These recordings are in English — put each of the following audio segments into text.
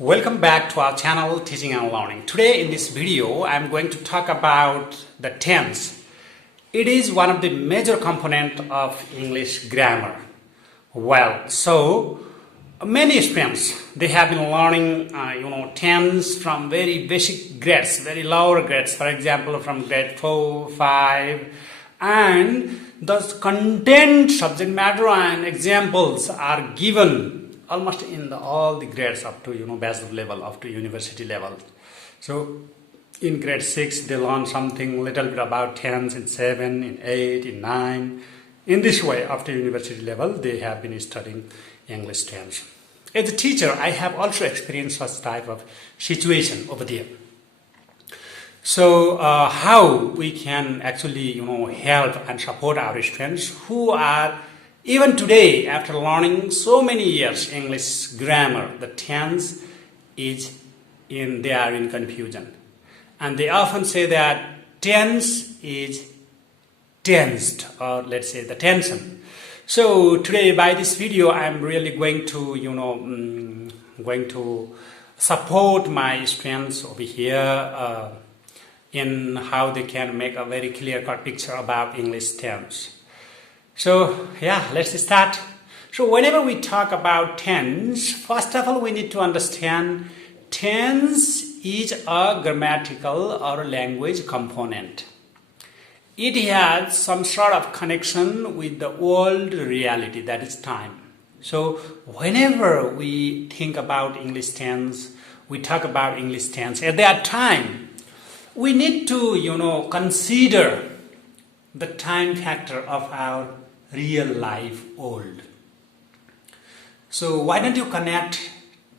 Welcome back to our channel Teaching and Learning. Today in this video I'm going to talk about the tense. It is one of the major component of English grammar. So many students they have been learning tense from very basic grades, very lower grades, for example from grade 4, 5, and the content, subject matter and examples are given almost in all the grades up to bachelor level, up to university level. So in grade 6 they learn something little bit about tense, in 7, in 8, in 9. In this way, after university level they have been studying English tense. As a teacher, I have also experienced such type of situation over there. So how we can actually help and support our students who are even today, after learning so many years English grammar, the tense they are in confusion. And they often say that tense is tensed, or let's say the tension. So today by this video I am really going to support my students over here in how they can make a very clear-cut picture about English tense. So let's start. So whenever we talk about tense, first of all we need to understand tense is a grammatical or language component. It has some sort of connection with the world reality, that is time. So whenever we think about English tense, we talk about English tense, at that time we need to consider the time factor of our real life world. So why don't you connect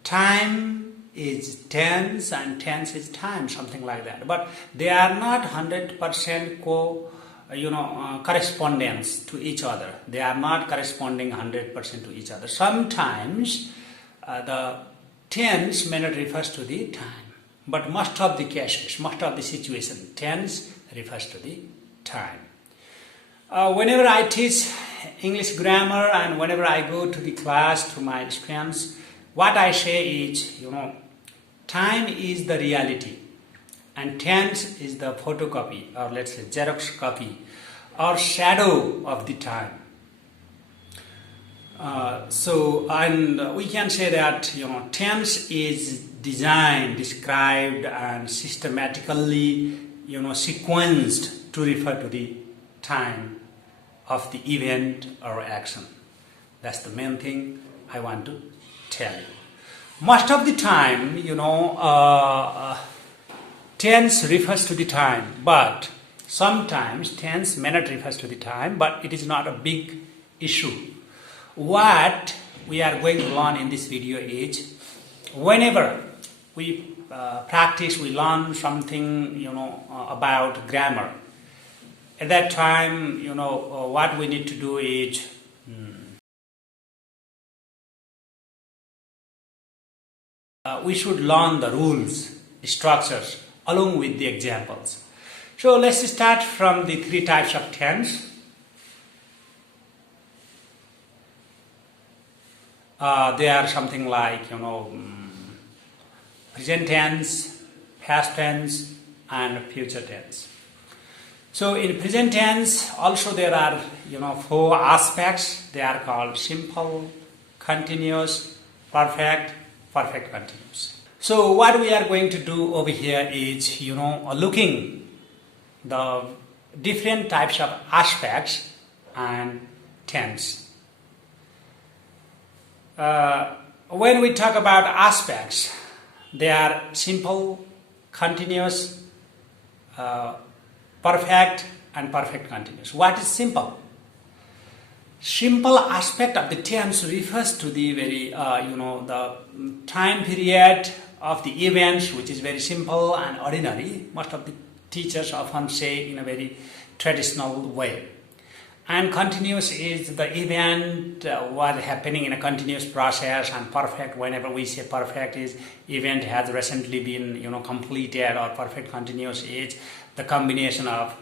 time is tense and tense is time, something like that. But they are not 100% correspondence to each other. They are not corresponding 100% to each other. Sometimes the tense may not refers to the time, but most of the cases, most of the situation, tense refers to the time. Whenever I teach English grammar and whenever I go to the class to my students, what I say is, time is the reality and tense is the photocopy, or let's say Xerox copy or shadow of the time. And we can say that tense is designed, described and systematically sequenced to refer to the time of the event or action. That's the main thing I want to tell you. Most of the time, tense refers to the time, but sometimes tense may not refers to the time, but it is not a big issue. What we are going to learn in this video is, whenever we practice, we learn something, about grammar. At that time, what we need to do is we should learn the rules, structures, along with the examples. So let's start from the three types of tense. They are something like, present tense, past tense, and future tense. So in present tense, also there are, 4 aspects. They are called simple, continuous, perfect, perfect continuous. So what we are going to do over here is, looking the different types of aspects and tense. When we talk about aspects, they are simple, continuous, perfect and perfect continuous. What is simple? Simple aspect of the tense refers to the very, the time period of the events, which is very simple and ordinary. Most of the teachers often say in a very traditional way. And continuous is the event, what happening in a continuous process, and perfect, whenever we say perfect, is event has recently been, completed, or perfect continuous is the combination of,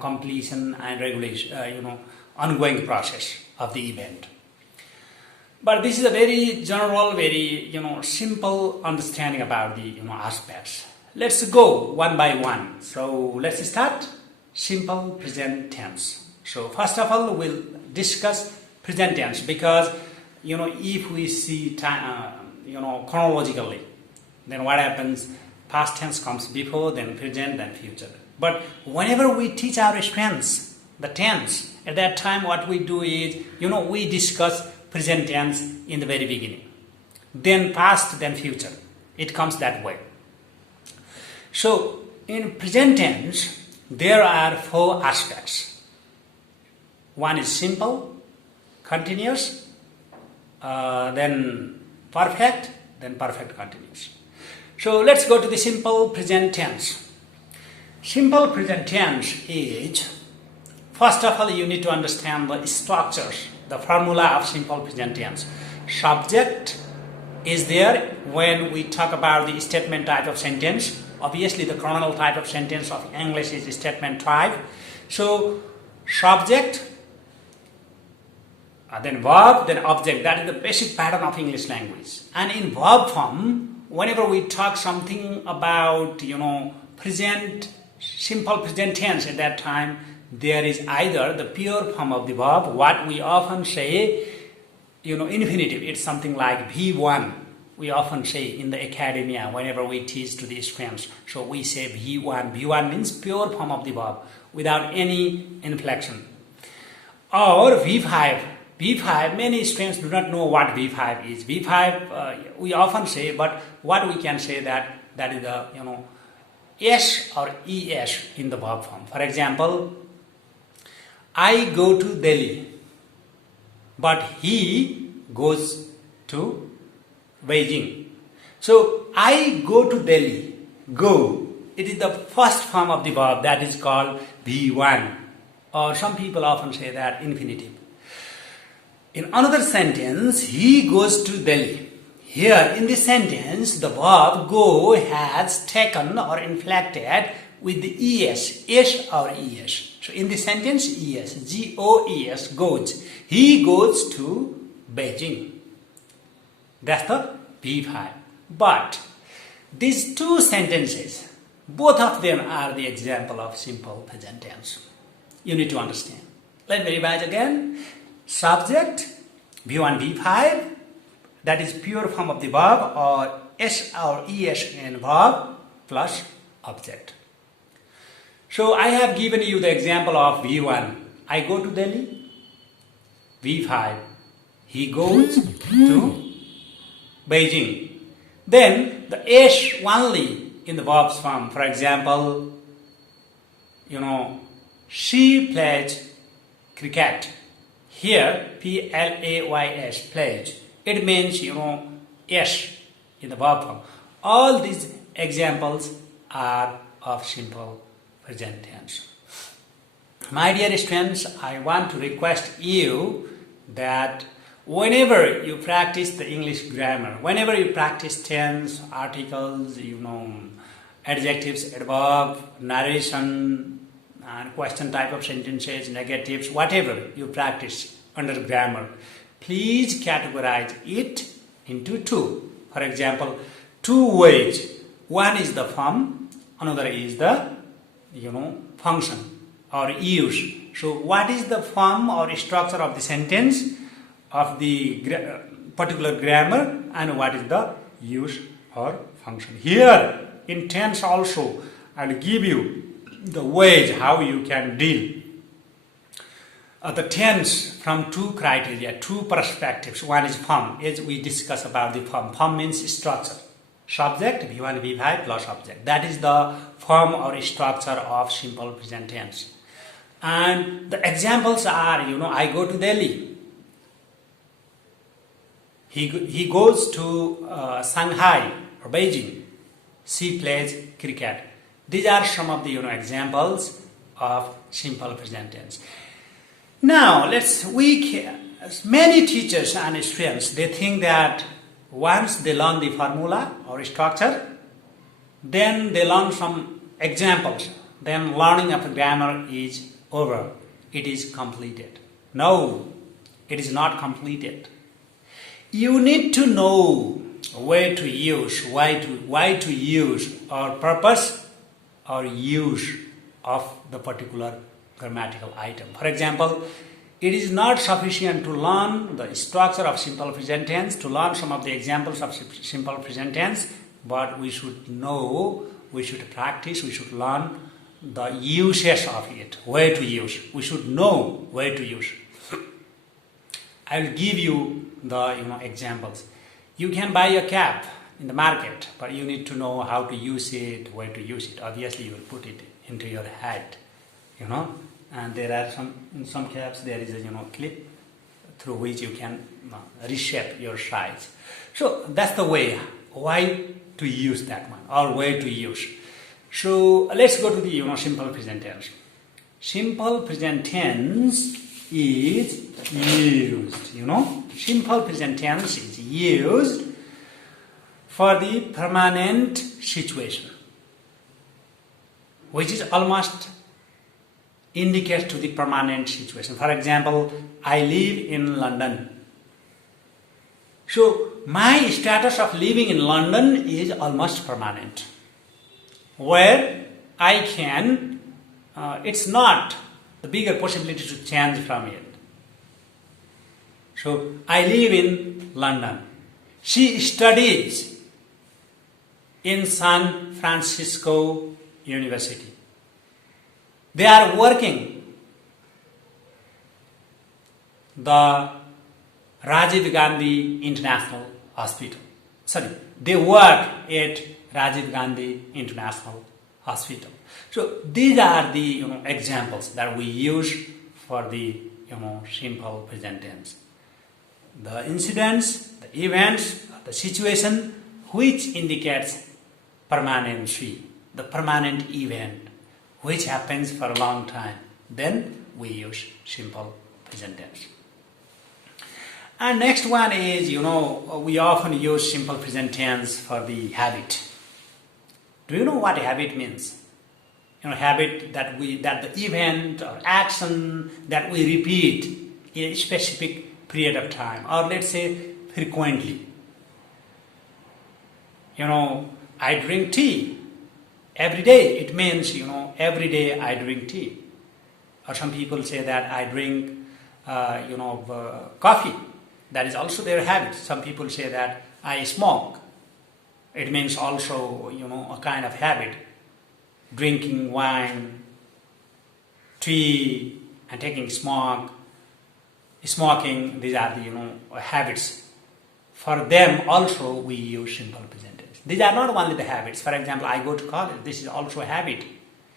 completion and regulation, ongoing process of the event. But this is a very general, very simple understanding about the aspects. Let's go one by one. So let's start simple present tense. So first of all, we'll discuss present tense because if we see time, chronologically, then what happens? Past tense comes before, then present, then future. But whenever we teach our students the tense, at that time what we do is, we discuss present tense in the very beginning. Then past, then future. It comes that way. So in present tense, there are 4 aspects. One is simple, continuous, then perfect, then perfect continuous. So let's go to the simple present tense. Simple present tense is, first of all, you need to understand the structures, the formula of simple present tense. Subject is there when we talk about the statement type of sentence. Obviously, the chronal type of sentence of English is statement type. So, subject, then verb, then object. That is the basic pattern of English language. And in verb form, whenever we talk something about, present, simple present tense at that time, there is either the pure form of the verb, what we often say, infinitive. It's something like V1. We often say in the academia whenever we teach to the students. So we say V1. V1 means pure form of the verb without any inflection. Or V5. V5, many students do not know what V5 is. V5, we often say, but what we can say that is the, S or ES in the verb form. For example, I go to Delhi, but he goes to Beijing. So, I go to Delhi, go. It is the first form of the verb that is called V1. Or some people often say that infinitive. In another sentence, he goes to Delhi. Here in this sentence, the verb go has taken or inflected with the ES, S or ES. So in this sentence, ES, G-O-E-S, goes. He goes to Beijing. That's the V5. But these 2 sentences, both of them are the example of simple present tense. You need to understand. Let me revise again. Subject, V1, V5, that is pure form of the verb, or S or ES in verb plus object. So I have given you the example of V1. I go to Delhi. V5. He goes to Beijing. Then the S only in the verbs form. For example, she plays cricket. Here, P-L-A-Y-S, plays. It means, S in the verb form. All these examples are of simple present tense. My dear students, I want to request you that whenever you practice the English grammar, whenever you practice tense, articles, adjectives, adverb, narration, and question type of sentences, negatives, whatever you practice under grammar, please categorize it into 2. For example, 2 ways. One is the form, another is the function or use. So what is the form or structure of the sentence of the particular grammar, and what is the use or function? Here in tense also, I will give you the ways how you can deal the tense from 2 criteria, 2 perspectives. One is form, as we discuss about the form. Form means structure. Subject, V1, V5 plus object. That is the form or structure of simple present tense. And the examples are, I go to Delhi. He goes to Shanghai or Beijing. She plays cricket. These are some of the examples of simple present tense. Now many teachers and students, they think that once they learn the formula or structure, then they learn some examples, then learning of grammar is over. It is completed. No, it is not completed. You need to know where to use, why to use, or purpose or use of the particular grammatical item. For example, it is not sufficient to learn the structure of simple present tense, to learn some of the examples of simple present tense, but we should know, we should practice, we should learn the uses of it, where to use. We should know where to use. I will give you the examples. You can buy a cap in the market, but you need to know how to use it, where to use it. Obviously, you will put it into your head, and there are in some caps there is a clip through which you can reshape your size. So that's the way why to use that one or where to use. So let's go to the simple present tense. Simple present tense is used. Simple present tense is used for the permanent situation, which is almost indicates to the permanent situation. For example, I live in London. So my status of living in London is almost permanent, where I can, it's not the bigger possibility to change from it. So I live in London. She studies in San Francisco University. They are working the Rajiv Gandhi International Hospital. They work at Rajiv Gandhi International Hospital. So these are the examples that we use for the simple present tense. The incidents, the events, the situation which indicates permanency, the permanent event which happens for a long time, then we use simple present tense. And next one is, we often use simple present tense for the habit. Do you know what habit means? Habit that the event or action that we repeat in a specific period of time, or let's say frequently. I drink tea every day. It means, every day I drink tea. Or some people say that I drink, coffee. That is also their habit. Some people say that I smoke. It means also, a kind of habit. Drinking wine, tea, and taking smoking, these are the, habits. For them also we use simple present tense. These are not only the habits. For example, I go to college. This is also a habit.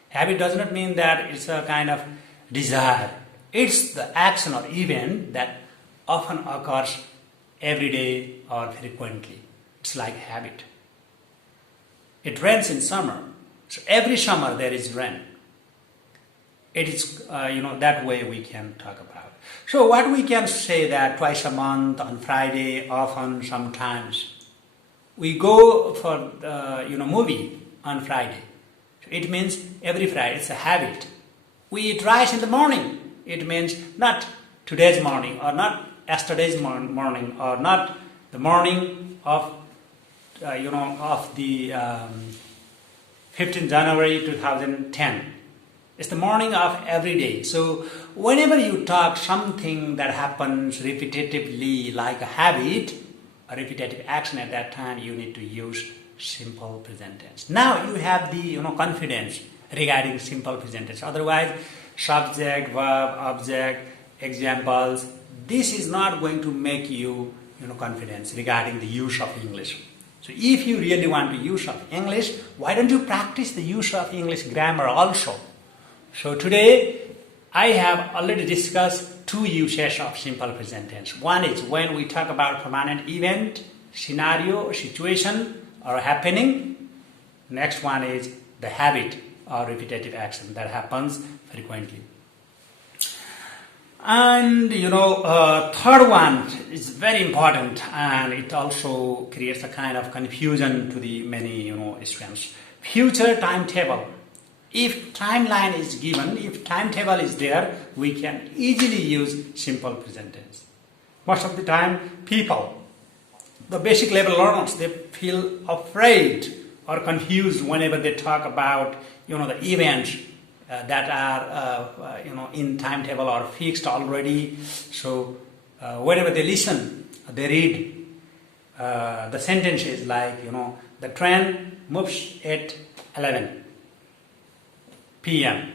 Habit does not mean that it's a kind of desire. It's the action or event that often occurs every day or frequently. It's like habit. It rains in summer. So every summer there is rain. It is, that way we can talk about. So what we can say that twice a month, on Friday, often, sometimes. We go for, movie on Friday. So it means every Friday. It's a habit. We eat rice in the morning. It means not today's morning, or not yesterday's morning, or not the morning of, of the 15th January 2010. It's the morning of every day. So whenever you talk something that happens repetitively, like a habit, a repetitive action at that time, you need to use simple present tense. Now you have the confidence regarding simple present tense. Otherwise, subject, verb, object, examples, this is not going to make you confidence regarding the use of English. So if you really want to use of English, why don't you practice the use of English grammar also? So today, I have already discussed two uses of simple present tense. One is when we talk about permanent event, scenario, situation, or happening. Next one is the habit or repetitive action that happens frequently. And third one is very important, and it also creates a kind of confusion to the many students. Future timetable. If timeline is given, if timetable is there, we can easily use simple present tense. Most of the time, people the basic level learners, they feel afraid or confused whenever they talk about, the events that are, in timetable or fixed already. So whenever they listen, they read the sentences like, the train moves at 11 p.m.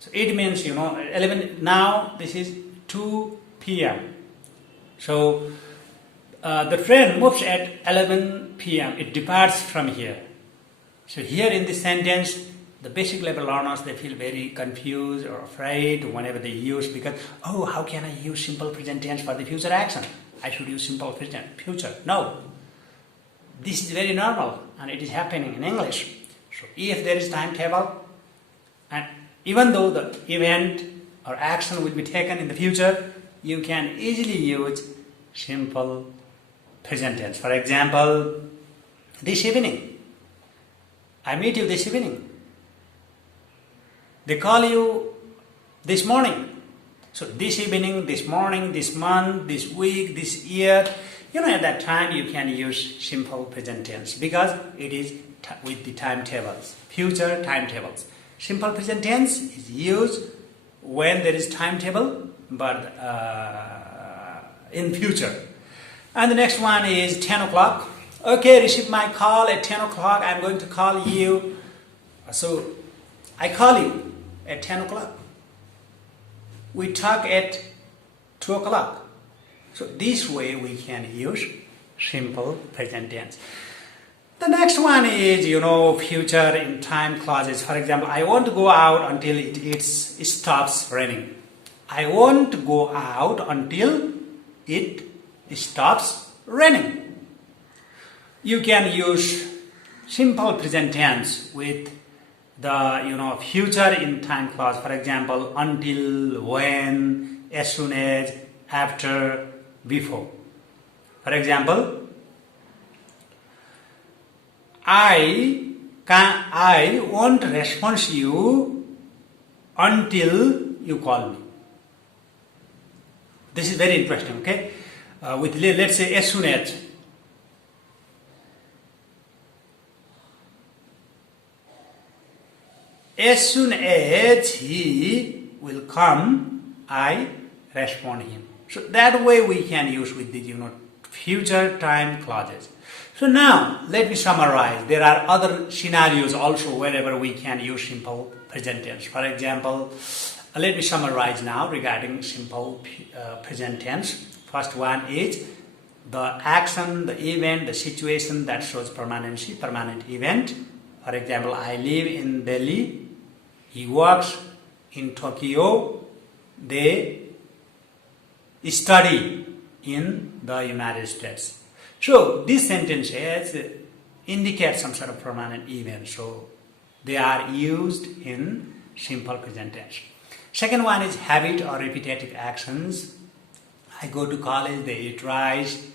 So it means, 11, now this is 2 p.m. So the train moves at 11 p.m. It departs from here. So here in this sentence, the basic level learners, they feel very confused or afraid whenever they use, because, how can I use simple present tense for the future action? I should use simple present future. No. This is very normal and it is happening in English. So if there is timetable, and even though the event or action will be taken in the future, you can easily use simple present tense. For example, this evening, I meet you this evening. They call you this morning. So this evening, this morning, this month, this week, this year, at that time you can use simple present tense because it is with the timetables, future timetables. Simple present tense is used when there is timetable, but in future. And the next one is 10 o'clock. Okay, receive my call at 10 o'clock. I'm going to call you. So I call you at 10 o'clock. We talk at 2 o'clock. So this way we can use simple present tense. The next one is, future in time clauses. For example, I won't go out until it stops raining. I won't go out until it stops raining. You can use simple present tense with the future in time clause. For example, until, when, as soon as, after, before. For example, I won't respond you until you call me. This is very interesting, okay? Let's say as soon as. As soon as he will come, I respond him. So that way we can use with the future time clauses. So now let me summarize. There are other scenarios also wherever we can use simple present tense. For example, let me summarize now regarding simple present tense. First one is the action, the event, the situation that shows permanency, permanent event. For example, I live in Delhi. He works in Tokyo. They study in the United States. So these sentences indicate some sort of permanent event. So they are used in simple present tense. Second one is habit or repetitive actions. I go to college, they eat rice,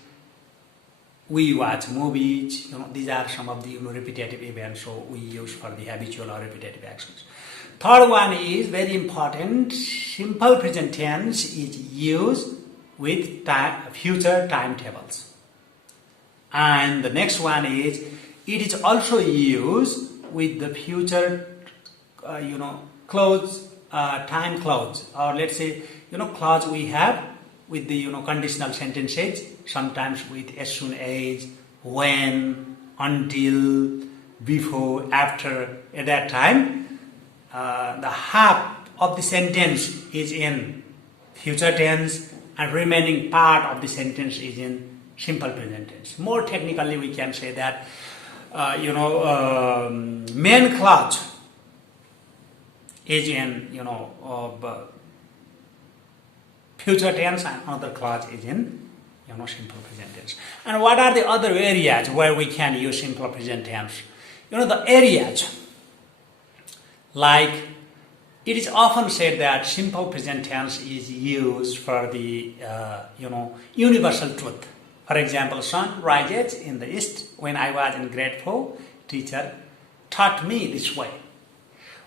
we watch movies. These are some of the repetitive events. So we use for the habitual or repetitive actions. Third one is very important. Simple present tense is used with future timetables. And the next one is it is also used with the future, clause, time clause, or let's say clause we have with the conditional sentences. Sometimes with as soon as, when, until, before, after. At that time, the half of the sentence is in future tense and remaining part of the sentence is in simple present tense. More technically, we can say that, main clause is in, future tense and another clause is in, simple present tense. And what are the other areas where we can use simple present tense? The areas, like it is often said that simple present tense is used for the, universal truth. For example, sun rises in the east. When I was in grade 4, teacher taught me this way.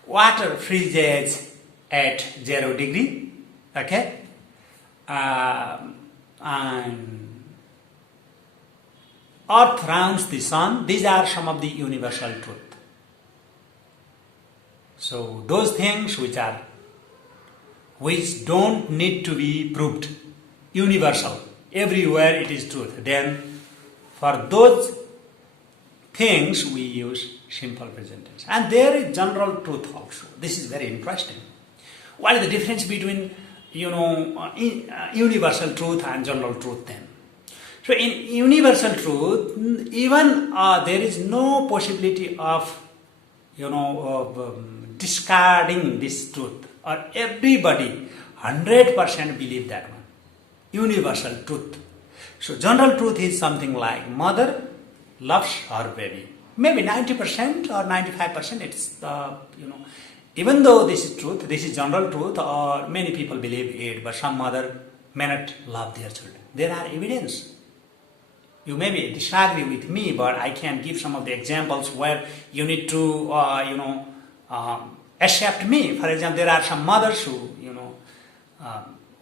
Water freezes at 0 degree, okay? And earth rounds the sun. These are some of the universal truth. So those things which don't need to be proved, universal, everywhere it is truth. Then for those things we use simple present tense. And there is general truth also. This is very interesting. What is the difference between universal truth and general truth then? So in universal truth, even there is no possibility of discarding this truth, or everybody 100% believe that one. Universal truth. So general truth is something like mother loves her baby. Maybe 90% or 95% it's even though this is truth, this is general truth, or many people believe it, but some mother may not love their children. There are evidence. You may disagree with me, but I can give some of the examples where you need to accept me. For example, there are some mothers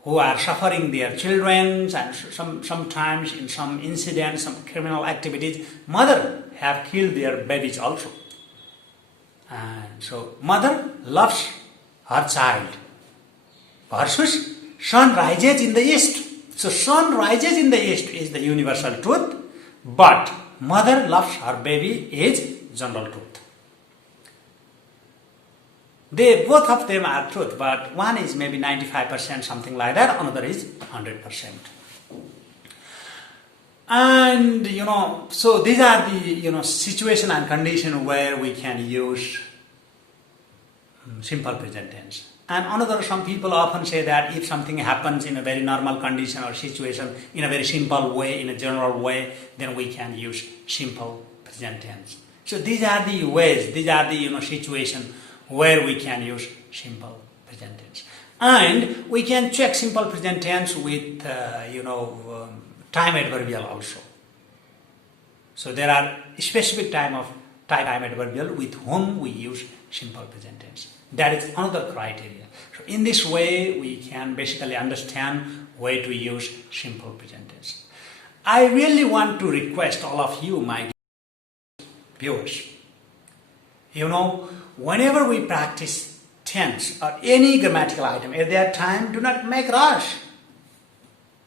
who are suffering their children, and sometimes in some incidents, some criminal activities, mother have killed their babies also. And so mother loves her child versus sun rises in the east. So sun rises in the east is the universal truth, but mother loves her baby is general truth. Both of them are truth, but one is maybe 95%, something like that, another is 100%. And so these are the situation and condition where we can use simple present tense. And some people often say that if something happens in a very normal condition or situation in a very simple way, in a general way, then we can use simple present tense. So these are the ways, these are the situation where we can use simple present tense. And we can check simple present tense with time adverbial also. So there are specific time adverbial with whom we use simple present tense. That is another criteria. So in this way, we can basically understand where to use simple present tense. I really want to request all of you, my viewers, whenever we practice tense or any grammatical item, at that time, do not make rush.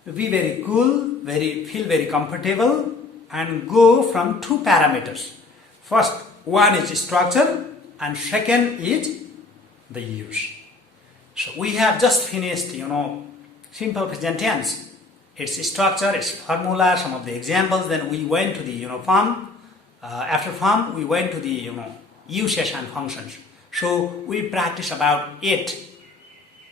Be very cool, feel very comfortable, and go from two parameters. First, one is structure, and second is the use. So we have just finished, simple present tense. Its structure, its formula, some of the examples. Then we went to the form. After form, we went to the uses and functions. So we practice about 8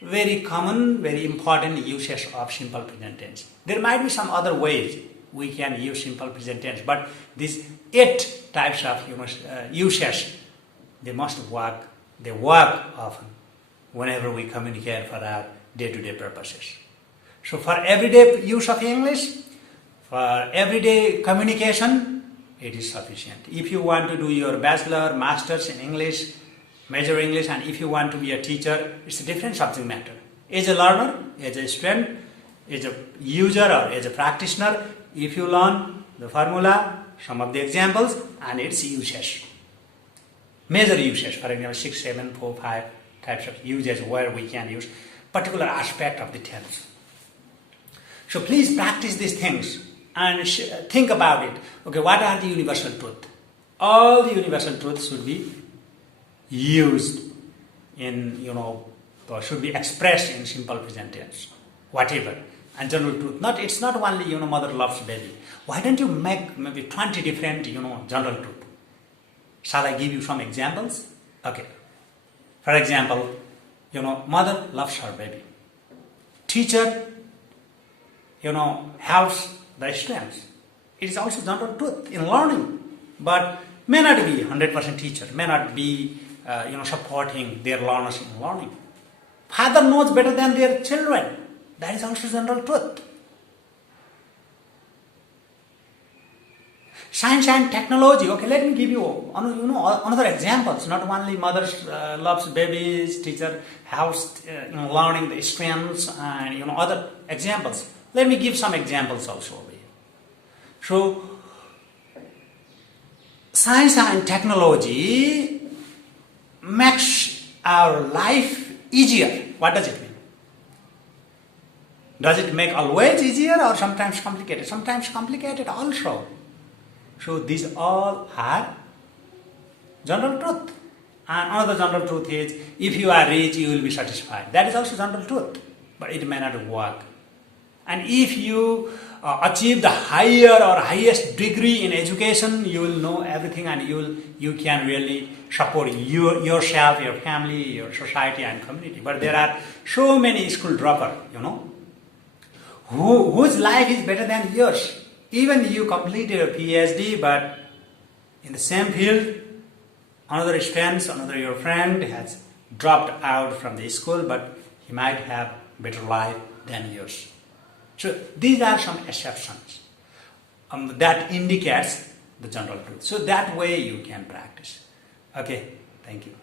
very common, very important uses of simple present tense. There might be some other ways we can use simple present tense, but these 8 types of uses, they work often whenever we communicate for our day-to-day purposes. So for everyday use of English, for everyday communication, it is sufficient. If you want to do your bachelor, master's in English, major English, and if you want to be a teacher, it's a different subject matter. As a learner, as a student, as a user or as a practitioner, if you learn the formula, some of the examples, and its uses. Major uses, for example, 6, 7, 4, 5 types of uses where we can use particular aspect of the tense. So please practice these things and think about it. Okay, what are the universal truths? All the universal truths should be used in, should be expressed in simple present tense, whatever. And general truth, it's not only, mother loves baby. Why don't you make maybe 20 different, general truth? Shall I give you some examples? Okay. For example, mother loves her baby. Teacher, helps the students. It is also general truth in learning, but may not be 100% teacher, may not be, supporting their learners in learning. Father knows better than their children. That is also general truth. Science and technology. Okay, let me give you another examples. Not only mother loves babies, teacher helps in learning the strengths, and other examples. Let me give some examples also over here. So science and technology makes our life easier. What does it mean? Does it make always easier or sometimes complicated? Sometimes complicated also. So these all are general truth. And another general truth is, if you are rich, you will be satisfied. That is also general truth, but it may not work. And if you achieve the higher or highest degree in education, you will know everything, and you can really support yourself, your family, your society and community. But there are so many school droppers, whose life is better than yours. Even you completed a PhD, but in the same field, another student, another your friend has dropped out from the school, but he might have better life than yours. So these are some exceptions that indicates the general truth. So that way you can practice. Okay, thank you.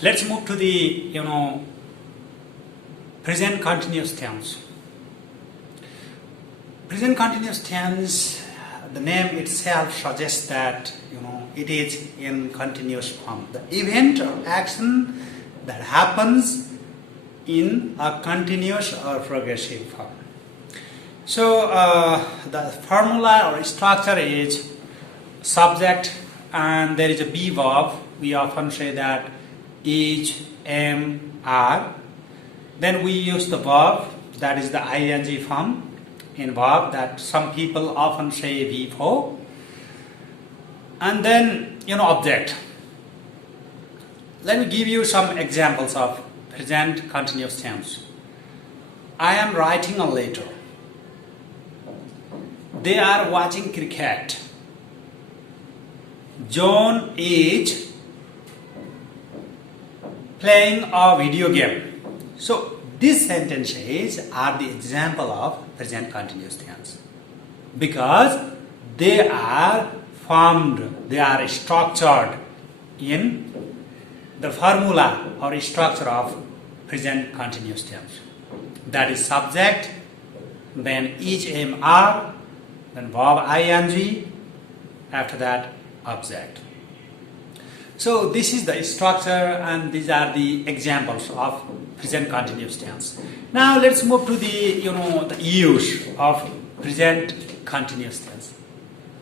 Let's move to the present continuous tense. Present continuous tense, the name itself suggests that it is in continuous form. The event or action that happens in a continuous or progressive form. So the formula or structure is subject, and there is a be verb. We often say that is, am, are. Then we use the verb, that is the ing form in verb that some people often say before. And then object. Let me give you some examples of present continuous tense. I am writing a letter. They are watching cricket. John is playing a video game. So these sentences are the example of present continuous tense because they are formed, they are structured in the formula or structure of present continuous tense. That is subject, then is, am, are, then verb ing, after that object. So this is the structure, and these are the examples of present continuous tense. Now let's move to the the use of present continuous tense.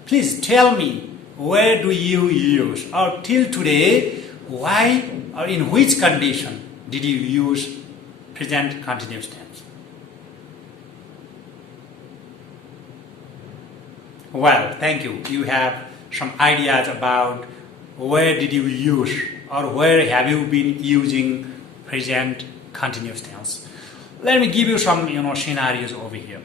Please tell me, where do you use, or till today, why or in which condition did you use present continuous tense? Well, thank you. You have some ideas about where did you use or where have you been using present continuous tense. Let me give you some scenarios over here.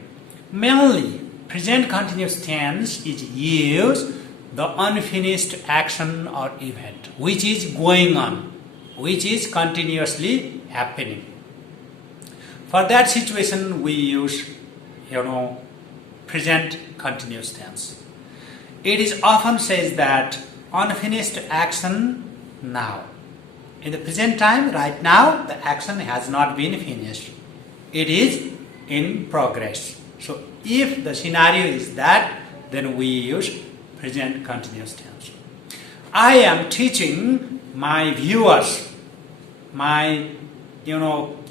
Mainly, present continuous tense is used the unfinished action or event which is going on, which is continuously happening. For that situation, we use present continuous tense. It is often says that unfinished action now. In the present time, right now, the action has not been finished. It is in progress. So if the scenario is that, then we use present continuous tense. I am teaching my viewers, my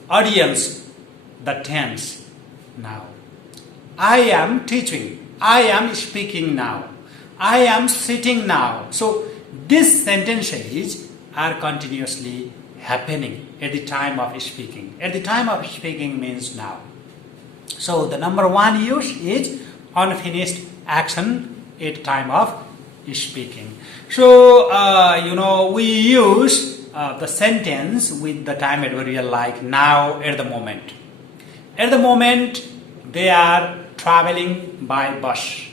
audience, the tense now. I am teaching. I am speaking now. I am sitting now. So these sentences are continuously happening at the time of speaking. At the time of speaking means now. So the number one use is unfinished action at time of speaking. So we use the sentence with the time adverbial like now, at the moment. At the moment they are traveling by bus.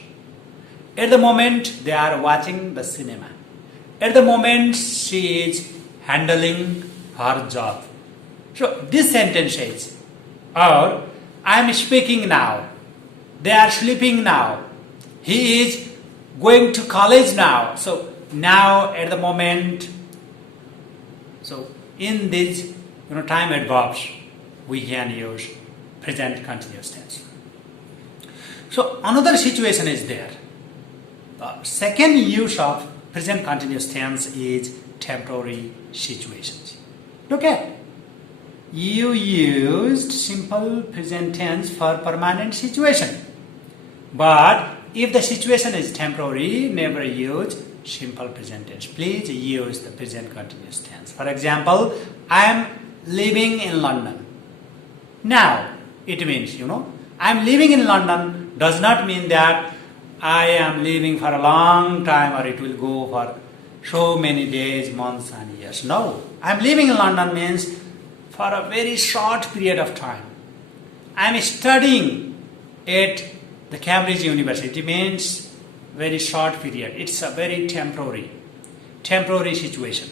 At the moment they are watching the cinema. At the moment she is handling her job. So this sentence says, or I am speaking now. They are sleeping now. He is going to college now. So now, at the moment. So in this time adverbs, we can use present continuous tense. So another situation is there. The second use of present continuous tense is temporary situations. Look at. You used simple present tense for permanent situation. But if the situation is temporary, never use simple present tense. Please use the present continuous tense. For example, I am living in London. Now, it means, I am living in London does not mean that I am living for a long time or it will go for so many days, months and years. No, I am living in London means for a very short period of time. I am studying at the Cambridge University means very short period. It's a very temporary situation.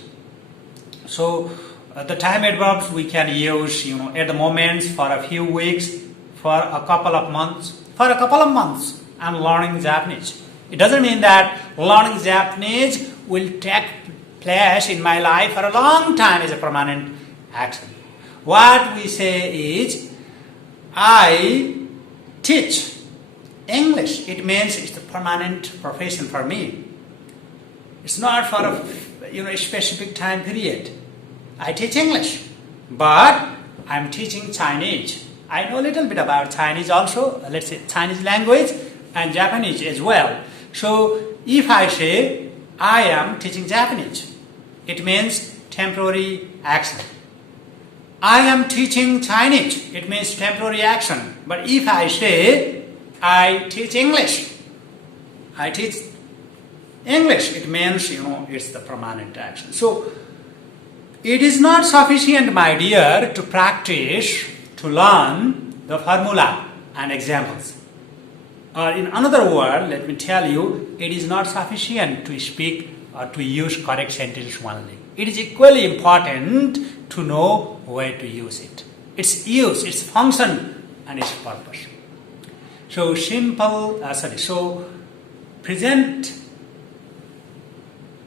So the time adverbs we can use, at the moment, for a few weeks, for a couple of months. For a couple of months, I'm learning Japanese. It doesn't mean that learning Japanese will take place in my life for a long time as a permanent action. What we say is, I teach English. It means it's a permanent profession for me. It's not for a specific time period. I teach English, but I'm teaching Chinese. I know a little bit about Chinese also, let's say Chinese language and Japanese as well. So if I say I am teaching Japanese, it means temporary action. I am teaching Chinese, it means temporary action. But if I say I teach English, it means, it's the permanent action. So it is not sufficient, my dear, to practice, to learn the formula and examples. Or in another word, let me tell you, it is not sufficient to speak or to use correct sentence only. It is equally important to know where to use it. Its use, its function, and its purpose. So present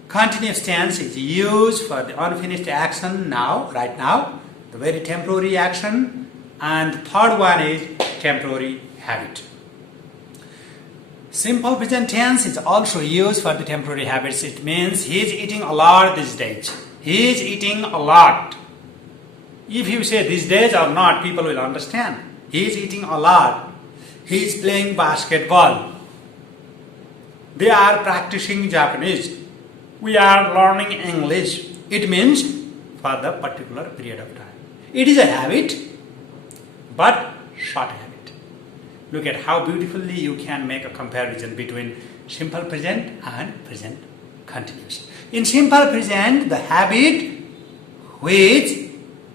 continuous tense is used for the unfinished action now, right now, the very temporary action, and the third one is temporary habit. Simple present tense is also used for the temporary habits. It means he is eating a lot these days. He is eating a lot. If you say these days or not, people will understand. He is eating a lot. He is playing basketball. They are practicing Japanese. We are learning English. It means for the particular period of time. It is a habit, but short habit. Look at how beautifully you can make a comparison between simple present and present continuous. In simple present, the habit which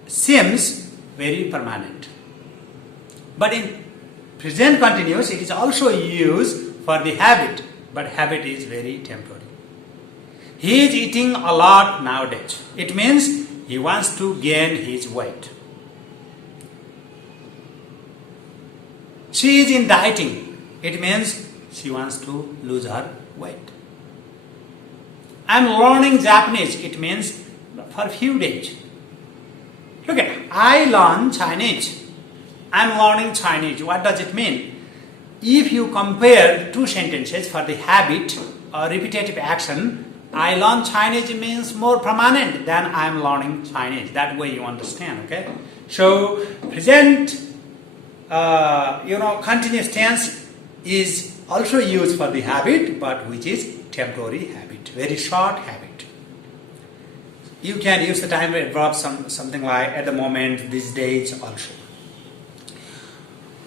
seems very permanent. But in present continuous, it is also used for the habit, but habit is very temporary. He is eating a lot nowadays. It means he wants to gain his weight. She is in dieting. It means she wants to lose her weight. I'm learning Japanese. It means for a few days. Look at, I learn Chinese. I'm learning Chinese. What does it mean? If you compare two sentences for the habit or repetitive action, I learn Chinese means more permanent than I'm learning Chinese. That way you understand, okay? So, present, continuous tense is also used for the habit, but which is temporary habit, very short habit. You can use the time verb something like at the moment, these days also.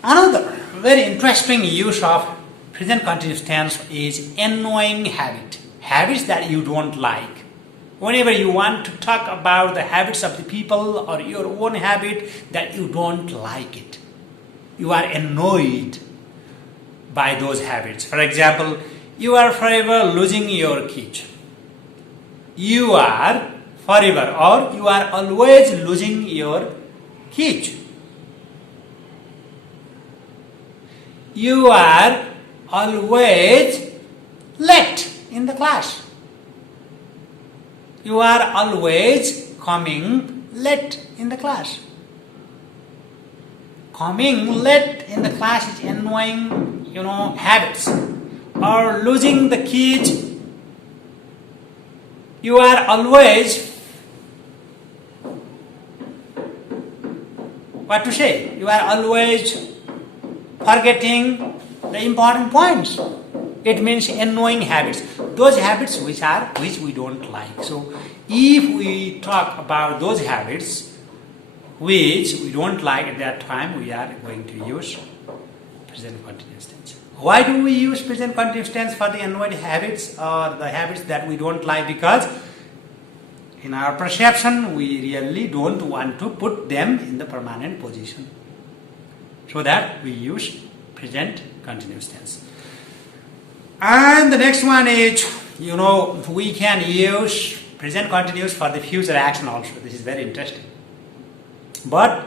Another very interesting use of present continuous tense is annoying habit. Habits that you don't like. Whenever you want to talk about the habits of the people or your own habit that you don't like it, you are annoyed by those habits. For example, you are forever losing your keys. You are forever or you are always losing your keys. You are always late in the class. You are always coming late in the class. Coming late in the class is annoying, habits. Or losing the keys. You are always, what to say? You are always forgetting the important points. It means annoying habits. Those habits which we don't like. So if we talk about those habits which we don't like at that time, we are going to use present continuous tense. Why do we use present continuous tense for the annoyed habits or the habits that we don't like? Because in our perception, we really don't want to put them in the permanent position. So that we use present continuous tense. And the next one is, we can use present continuous for the future action also. This is very interesting. But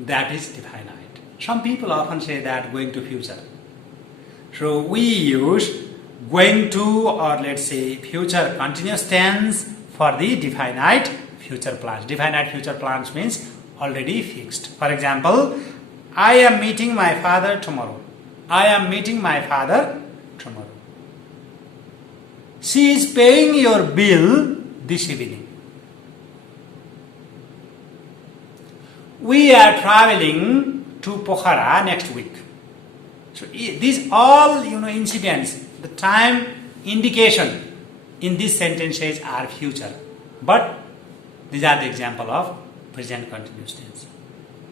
that is definite. Some people often say that going to future. So we use going to, or let's say future continuous tense for the definite future plans. Definite future plans means already fixed. For example, I am meeting my father tomorrow. I am meeting my father tomorrow. She is paying your bill this evening. We are traveling to Pokhara next week. So these all incidents, the time indication in these sentences are future. But these are the example of present continuous tense.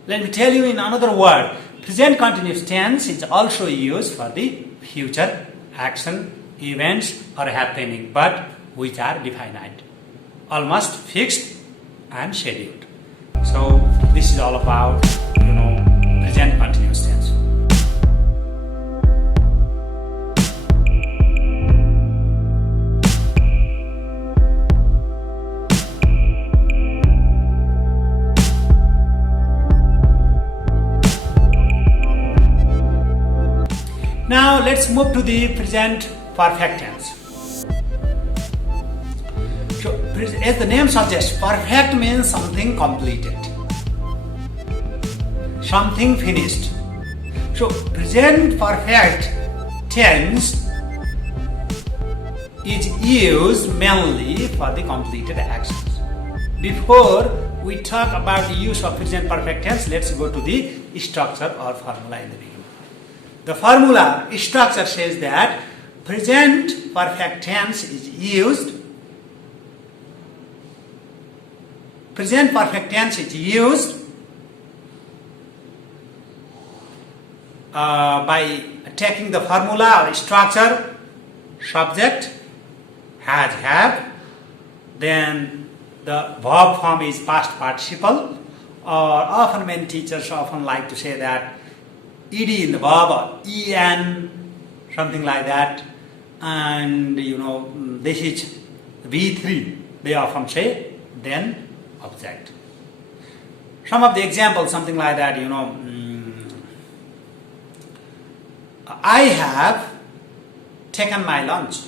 Let me tell you in another word, present continuous tense is also used for the future action, events or happening, but which are definite, almost fixed and scheduled. So this is all about present continuous tense. Now let's move to the present perfect tense. So, as the name suggests, perfect means something completed, something finished. So present perfect tense is used mainly for the completed actions. Before we talk about the use of present perfect tense, let's go to the structure or formula in the beginning. The formula structure says that present perfect tense is used. Present perfect tense is used by taking the formula or structure, subject, has, have, then the verb form is past participle, or often many teachers often like to say that ed in the verb or en, something like that, and this is V3, they often say, then object. Some of the examples, something like that, I have taken my lunch.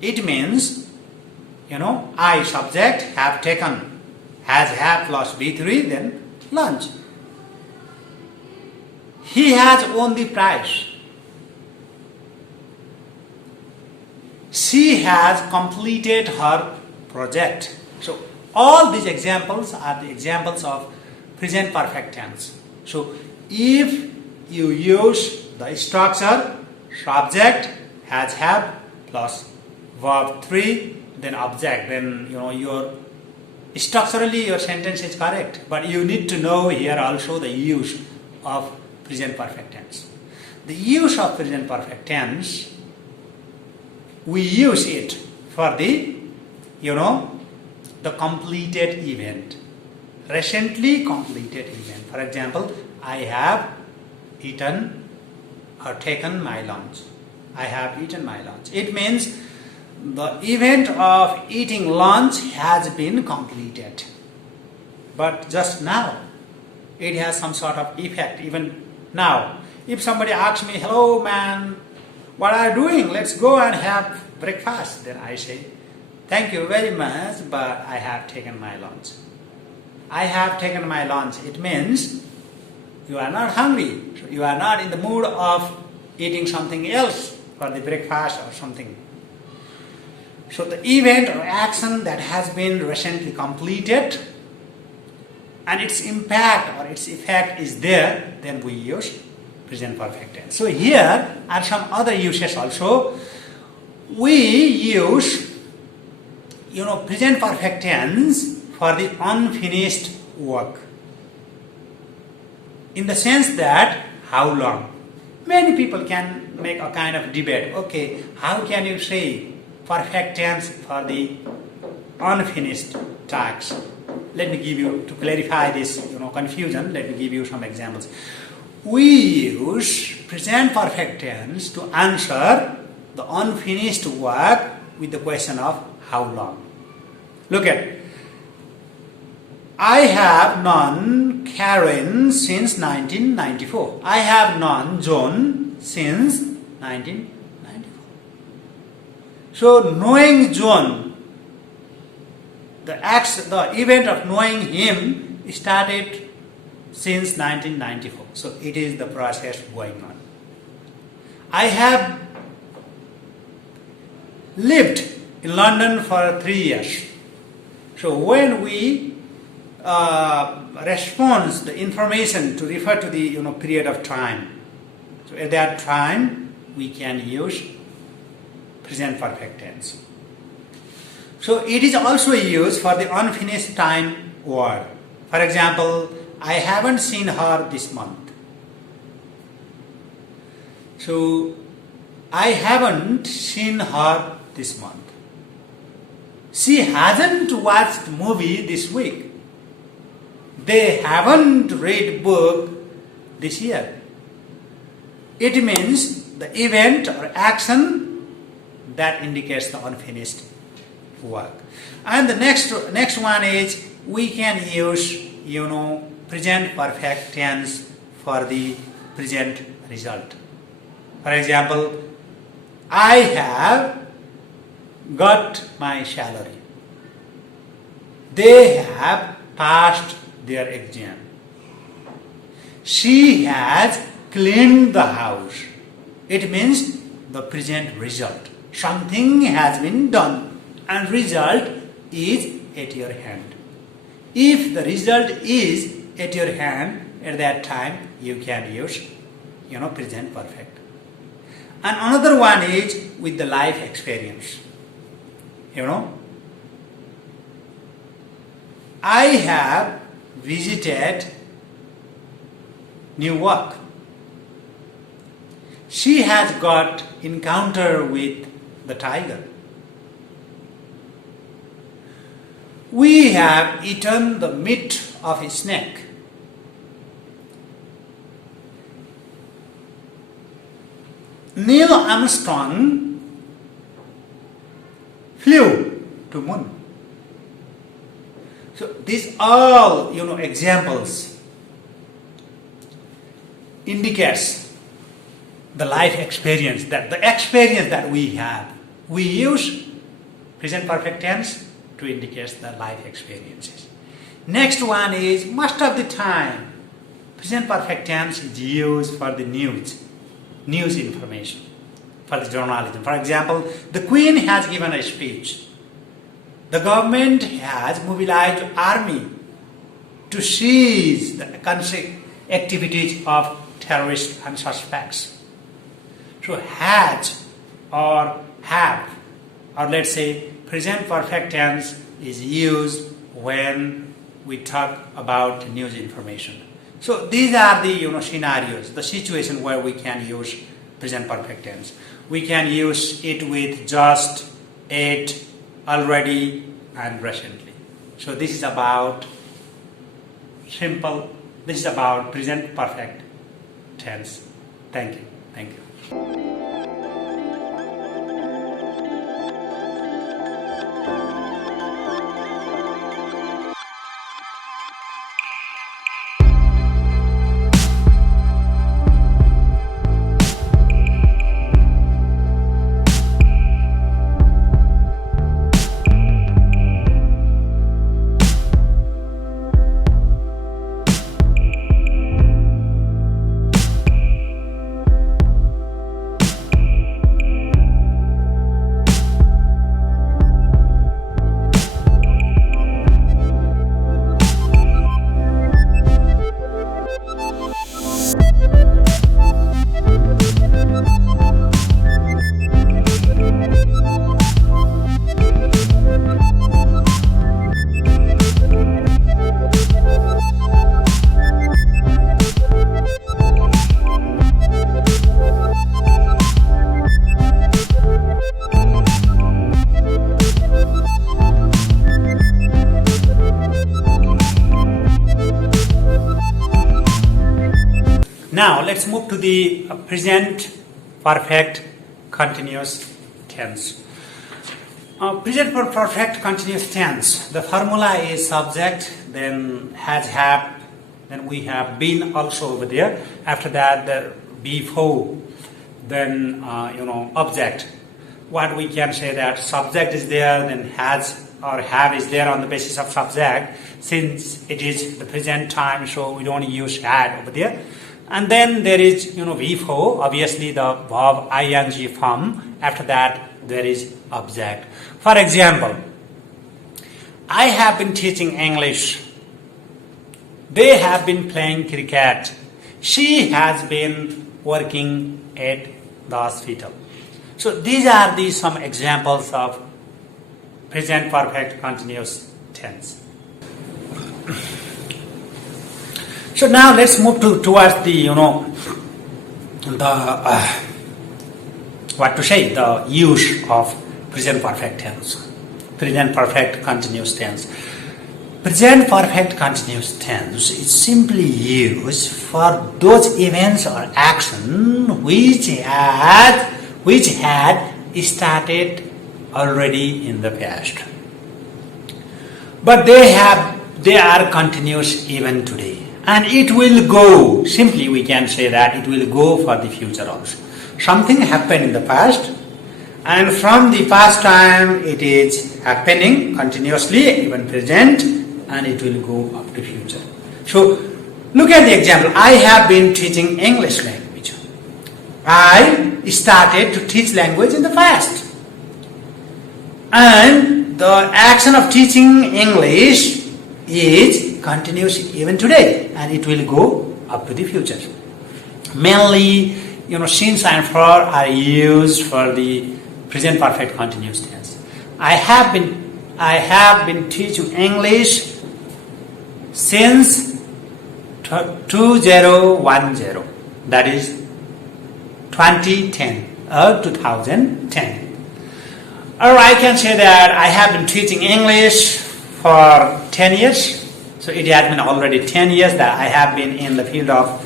It means, I subject have taken, has have plus B3, then lunch. He has won the prize. She has completed her project. So all these examples are the examples of present perfect tense. So if you use the structure subject has have plus verb 3 then object, then your structurally your sentence is correct, but you need to know here also the use of present perfect tense. The use of present perfect tense, we use it for the the completed event, recently completed event. For example, I have eaten or taken my lunch. I have eaten my lunch. It means the event of eating lunch has been completed. But just now, it has some sort of effect even now. If somebody asks me, hello man, what are you doing? Let's go and have breakfast. Then I say, thank you very much, but I have taken my lunch. I have taken my lunch. It means you are not hungry. So you are not in the mood of eating something else for the breakfast or something. So the event or action that has been recently completed and its impact or its effect is there, then we use present perfect tense. So here are some other uses also. We use present perfect tense for the unfinished work. In the sense that how long? Many people can make a kind of debate. Okay, how can you say perfect tense for the unfinished tasks? Let me give you, to clarify this confusion, let me give you some examples. We use present perfect tense to answer the unfinished work with the question of how long. Look at, I have known Karen since 1994. I have known John since 1994. So knowing John, the event of knowing him started since 1994. So it is the process going on. I have lived in London for 3 years. So when we respond the information to refer to the period of time, so at that time we can use present perfect tense. So it is also used for the unfinished time word. For example, I haven't seen her this month. So I haven't seen her this month. She hasn't watched movie this week. They haven't read book this year. It means the event or action that indicates the unfinished work. And the next one is we can use present perfect tense for the present result. For example, I have got my salary. They have passed their exam. She has cleaned the house. It means the present result. Something has been done and result is at your hand. If the result is at your hand, at that time you can use present perfect. And another one is with the life experience. I have visited Newark. She has got encounter with the tiger. We have eaten the meat of a snake. Neil Armstrong flew to moon. So these all examples indicates the life experience, that the experience that we have. We use present perfect tense to indicate the life experiences. Next one is most of the time present perfect tense is used for the news information, for the journalism. For example, the Queen has given a speech. The government has mobilized army to seize the activities of terrorists and suspects. So has or have, or let's say present perfect tense is used when we talk about news information. So these are the scenarios, the situation where we can use present perfect tense. We can use it with just, it, already, and recently. So this is about this is about present perfect tense. Thank you. Thank you. Now let's move to the present perfect continuous tense. Present perfect continuous tense, the formula is subject, then has, have, then we have been also over there. After that, the before, then object. What we can say that subject is there, then has or have is there on the basis of subject. Since it is the present time, so we don't use had over there. And then there is, before, obviously the verb ing form. After that, there is object. For example, I have been teaching English. They have been playing cricket. She has been working at the hospital. So these are some examples of present perfect continuous tense. So now let's move towards the the use of present perfect tense, present perfect continuous tense. Present perfect continuous tense is simply used for those events or action which had started already in the past, but they are continuous even today. And it will go, simply we can say that it will go for the future also. Something happened in the past, and from the past time it is happening continuously, even present, and it will go up to future. So, look at the example. I have been teaching English language. I started to teach language in the past. And the action of teaching English is continuous even today, and it will go up to the future. Mainly, since and for are used for the present perfect continuous tense. I have been teaching English since 2010. That is 2010 or 2010. Or I can say that I have been teaching English for 10 years. So it has been already 10 years that I have been in the field of,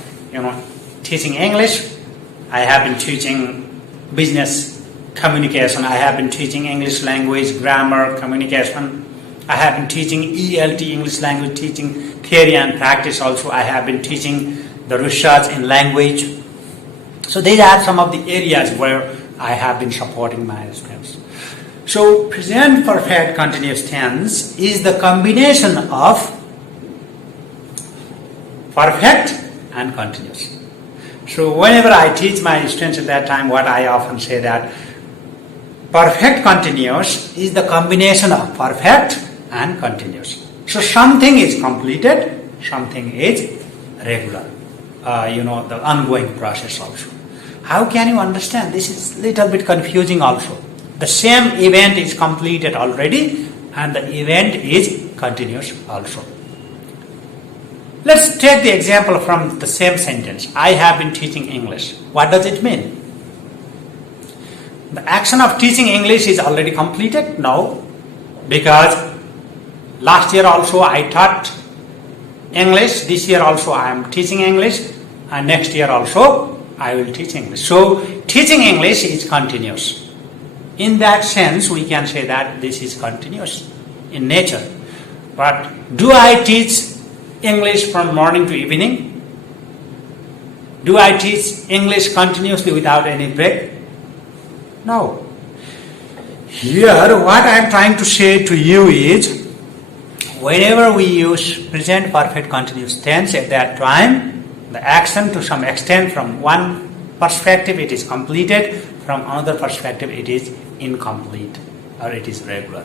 teaching English. I have been teaching business communication. I have been teaching English language, grammar, communication. I have been teaching ELT, English language teaching, theory and practice also. I have been teaching the research in language. So these are some of the areas where I have been supporting my students. So present perfect continuous tense is the combination of perfect and continuous. So whenever I teach my students at that time, what I often say that perfect continuous is the combination of perfect and continuous. So something is completed, something is regular. The ongoing process also. How can you understand? This is little bit confusing also. The same event is completed already and the event is continuous also. Let's take the example from the same sentence. I have been teaching English. What does it mean? The action of teaching English is already completed? No, because last year also I taught English, this year also I am teaching English, and next year also I will teach English. So teaching English is continuous. In that sense, we can say that this is continuous in nature. But do I teach English from morning to evening? Do I teach English continuously without any break? No. Here, what I am trying to say to you is, whenever we use present perfect continuous tense at that time, the action to some extent from one perspective it is completed, from another perspective it is incomplete or it is regular.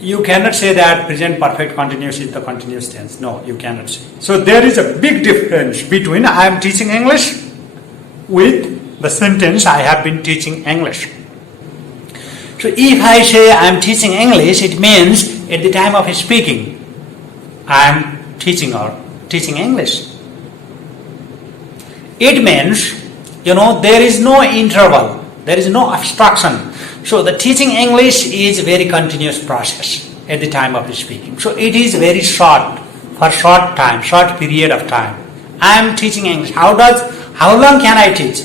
You cannot say that present perfect continuous is the continuous tense. No, you cannot say. So there is a big difference between I am teaching English with the sentence I have been teaching English. So if I say I am teaching English, it means at the time of speaking, I am teaching English. It means, there is no interval, there is no obstruction. So the teaching English is very continuous process at the time of speaking. So it is very short, for short time, short period of time. I am teaching English. How long can I teach?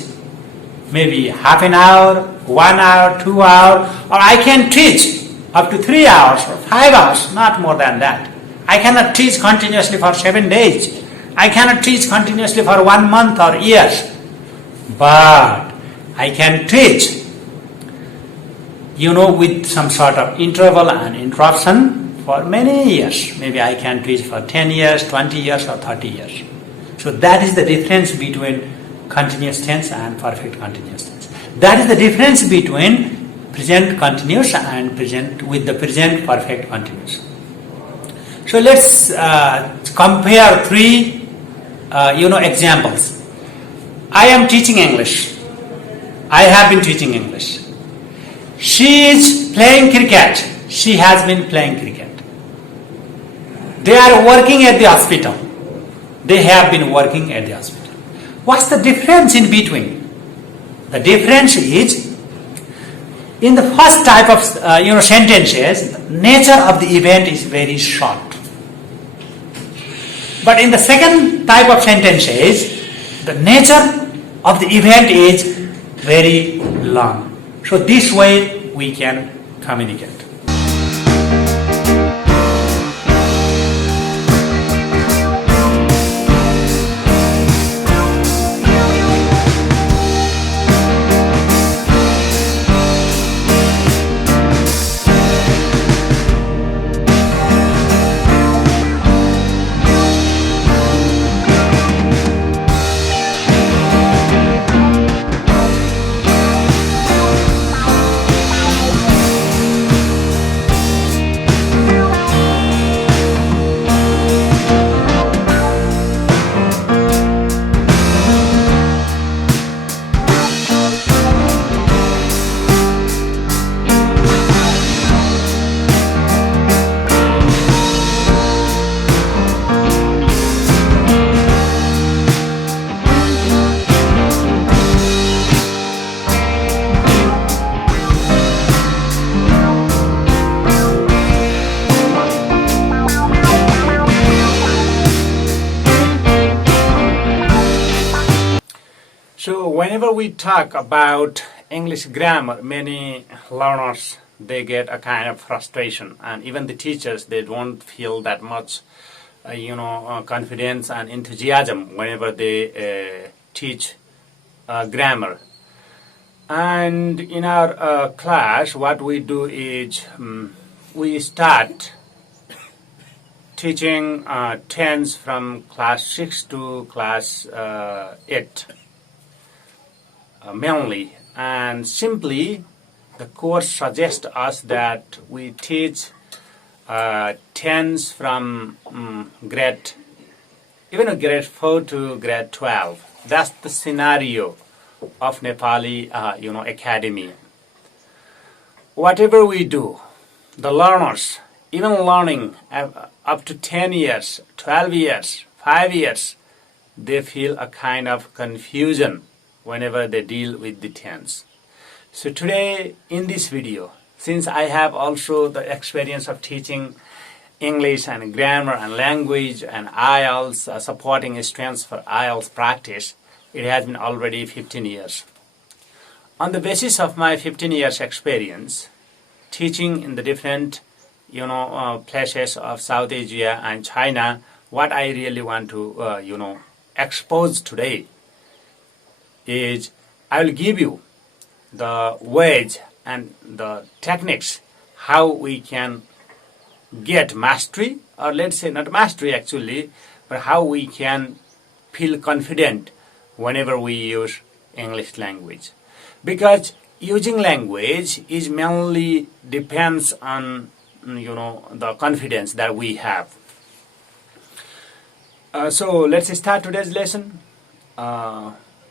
Maybe half an hour, 1 hour, 2 hours, or I can teach up to 3 hours or 5 hours, not more than that. I cannot teach continuously for 7 days. I cannot teach continuously for 1 month or years. But I can teach, with some sort of interval and interruption for many years. Maybe I can teach for 10 years, 20 years or 30 years. So that is the difference between continuous tense and perfect continuous tense. That is the difference between present continuous and present present perfect continuous. So let's compare three examples. I am teaching English. I have been teaching English. She is playing cricket. She has been playing cricket. They are working at the hospital. They have been working at the hospital. What's the difference in between? The difference is, in the first type of sentences, the nature of the event is very short. But in the second type of sentences, the nature of the event is very long. So this way we can communicate. So whenever we talk about English grammar, many learners, they get a kind of frustration, and even the teachers, they don't feel that much confidence and enthusiasm whenever they teach grammar. And in our class, what we do is we start teaching tense from class 6 to class 8 mainly. And simply, the course suggests us that we teach tense from grade 4 to grade 12. That's the scenario of Nepali, Academy. Whatever we do, the learners, even learning up to 10 years, 12 years, 5 years, they feel a kind of confusion whenever they deal with the tense. So today, in this video, since I have also the experience of teaching English and grammar and language and IELTS, supporting students for IELTS practice, it has been already 15 years. On the basis of my 15 years experience, teaching in the different, places of South Asia and China, what I really want to, expose today is I will give you the ways and the techniques how we can get mastery, or let's say not mastery actually, but how we can feel confident whenever we use English language. Because using language is mainly depends on the confidence that we have. So let's start today's lesson.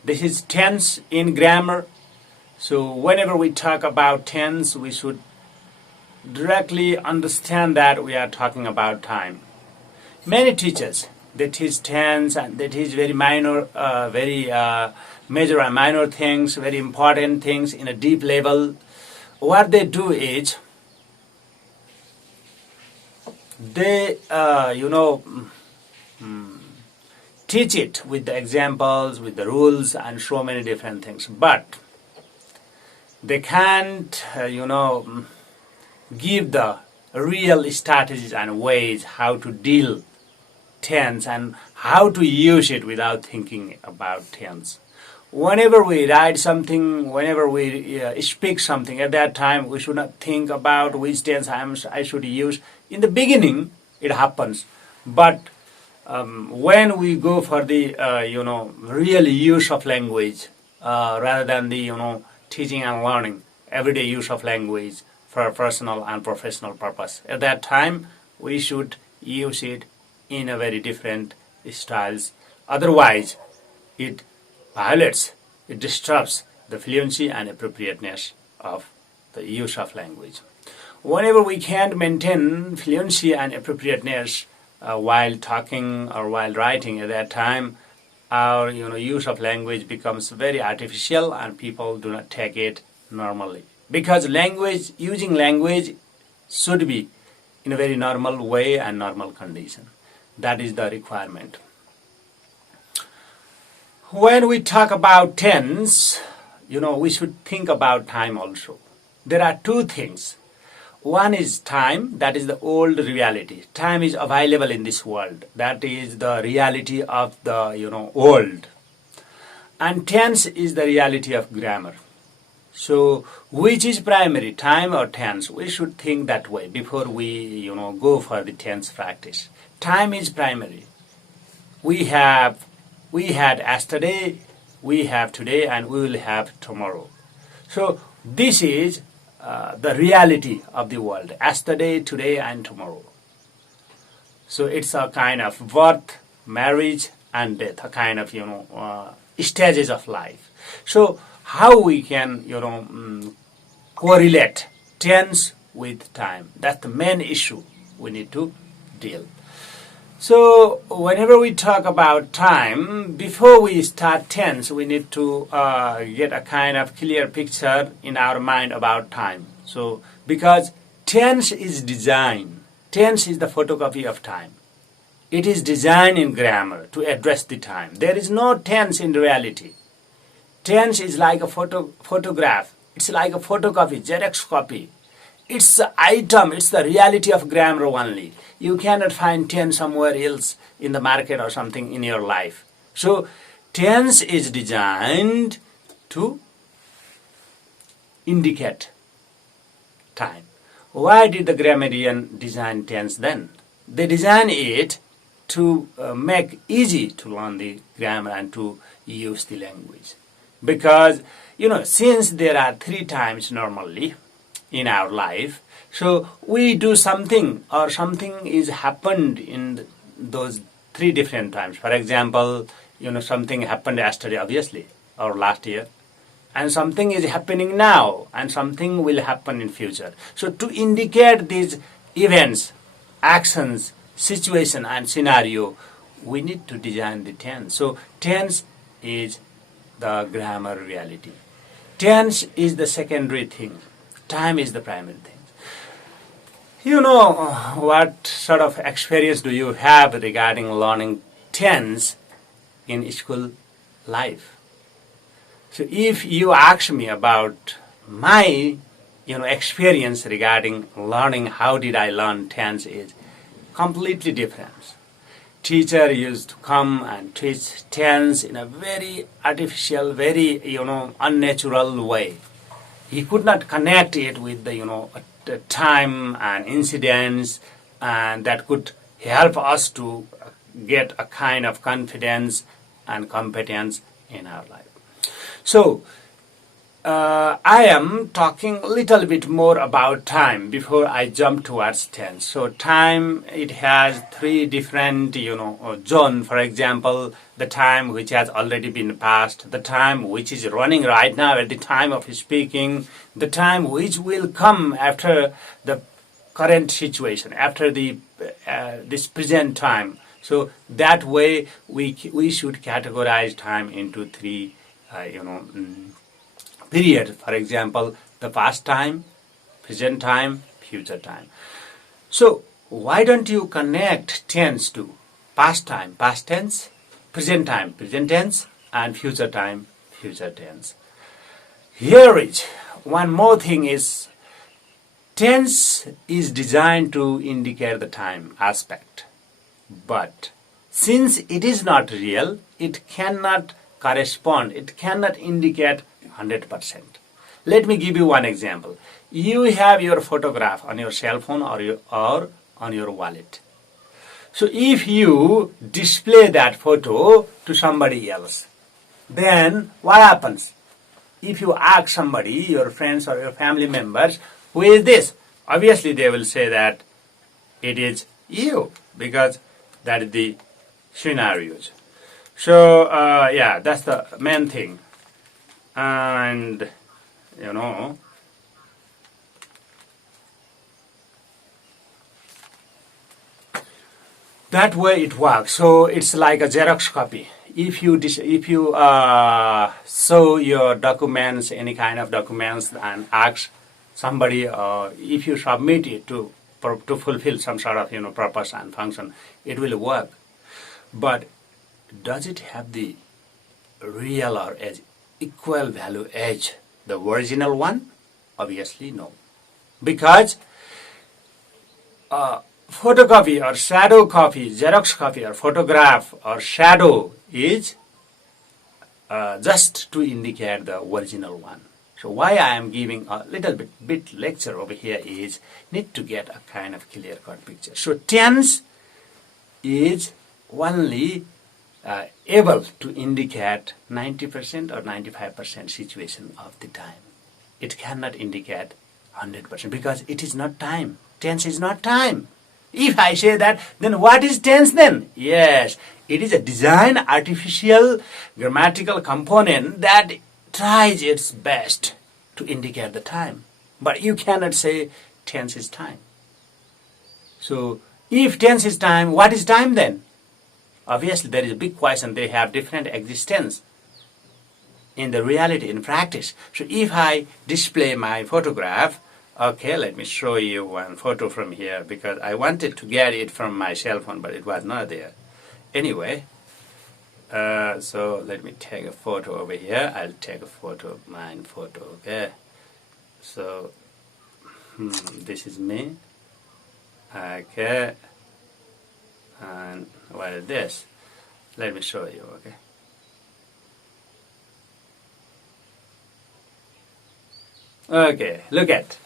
This is tense in grammar. So whenever we talk about tense, we should directly understand that we are talking about time. Many teachers, they teach tense and they teach very minor, major and minor things, very important things in a deep level. What they do is, they, teach it with the examples, with the rules, and so many different things. But they can't, give the real strategies and ways how to deal tense and how to use it without thinking about tense. Whenever we write something, whenever we speak something, at that time we should not think about which tense I should use. In the beginning, it happens, but when we go for the real use of language, rather than the teaching and learning, everyday use of language for personal and professional purpose, at that time we should use it in a very different styles. Otherwise, it violates, it disturbs the fluency and appropriateness of the use of language. Whenever we can't maintain fluency and appropriateness while talking or while writing, at that time our use of language becomes very artificial and people do not take it normally. Because using language should be in a very normal way and normal condition. That is the requirement. When we talk about tense, we should think about time also. There are two things. One is time, that is the old reality. Time is available in this world. That is the reality of the, old. And tense is the reality of grammar. So, which is primary, time or tense? We should think that way before we, go for the tense practice. Time is primary. We had yesterday, we have today, and we will have tomorrow. So, this is the reality of the world. Yesterday, today, and tomorrow. So, it's a kind of birth, marriage, and death, a kind of, stages of life. So, how we can, correlate tense with time. That's the main issue we need to deal. So, whenever we talk about time, before we start tense, we need to get a kind of clear picture in our mind about time. So, because tense is design. Tense is the photocopy of time. It is designed in grammar to address the time. There is no tense in reality. Tense is like a photograph. It's like a photocopy, Xerox copy. It's the item, it's the reality of grammar only. You cannot find tense somewhere else in the market or something in your life. So tense is designed to indicate time. Why did the grammarian design tense then? They design it to make easy to learn the grammar and to use the language. Because, since there are 3 times normally in our life, so we do something or something is happened in those 3 different times. For example, something happened yesterday, obviously, or last year, and something is happening now, and something will happen in future. So to indicate these events, actions, situation and scenario, we need to design the tense. So tense is the grammar reality. Tense is the secondary thing. Time is the primary thing. What sort of experience do you have regarding learning tense in school life? So if you ask me about my experience regarding learning, how did I learn tense, is completely different. Teacher used to come and teach tense in a very artificial, very unnatural way. He could not connect it with the time and incidents, and that could help us to get a kind of confidence and competence in our life. So, I am talking a little bit more about time before I jump towards tense. So time, it has 3 different, zone. For example, the time which has already been passed, the time which is running right now at the time of speaking, the time which will come after the current situation, after the this present time. So that way we should categorize time into 3, period. For example, the past time, present time, future time. So why don't you connect tense to past time, past tense, present time, present tense, and future time, future tense. Here is one more thing is, tense is designed to indicate the time aspect. But since it is not real, it cannot correspond, it cannot indicate 100%. Let me give you one example. You have your photograph on your cell phone or on your wallet. So if you display that photo to somebody else, then what happens? If you ask somebody, your friends or your family members, who is this? Obviously they will say that it is you, because that is the scenarios. So yeah, that's the main thing. And that way it works. So it's like a Xerox copy. If you show your documents, any kind of documents, and ask somebody, if you submit it to fulfill some sort of purpose and function, it will work. But does it have the real or equal value as the original one? Obviously no, because photocopy or shadow copy, Xerox copy or photograph or shadow is just to indicate the original one. So why I am giving a little bit lecture over here is need to get a kind of clear-cut picture. So tense is only able to indicate 90% or 95% situation of the time. It cannot indicate 100% because it is not time. Tense is not time. If I say that, then what is tense then? Yes, it is a design artificial grammatical component that tries its best to indicate the time. But you cannot say tense is time. So if tense is time, what is time then? Obviously there is a big question. They have different existence in the reality, in practice. So if I display my photograph, okay, let me show you one photo from here because I wanted to get it from my cell phone, but it was not there. Anyway, so let me take a photo over here. I'll take a photo of mine photo, okay? So This is me. Okay. And what is this? Let me show you, okay? Okay, look at.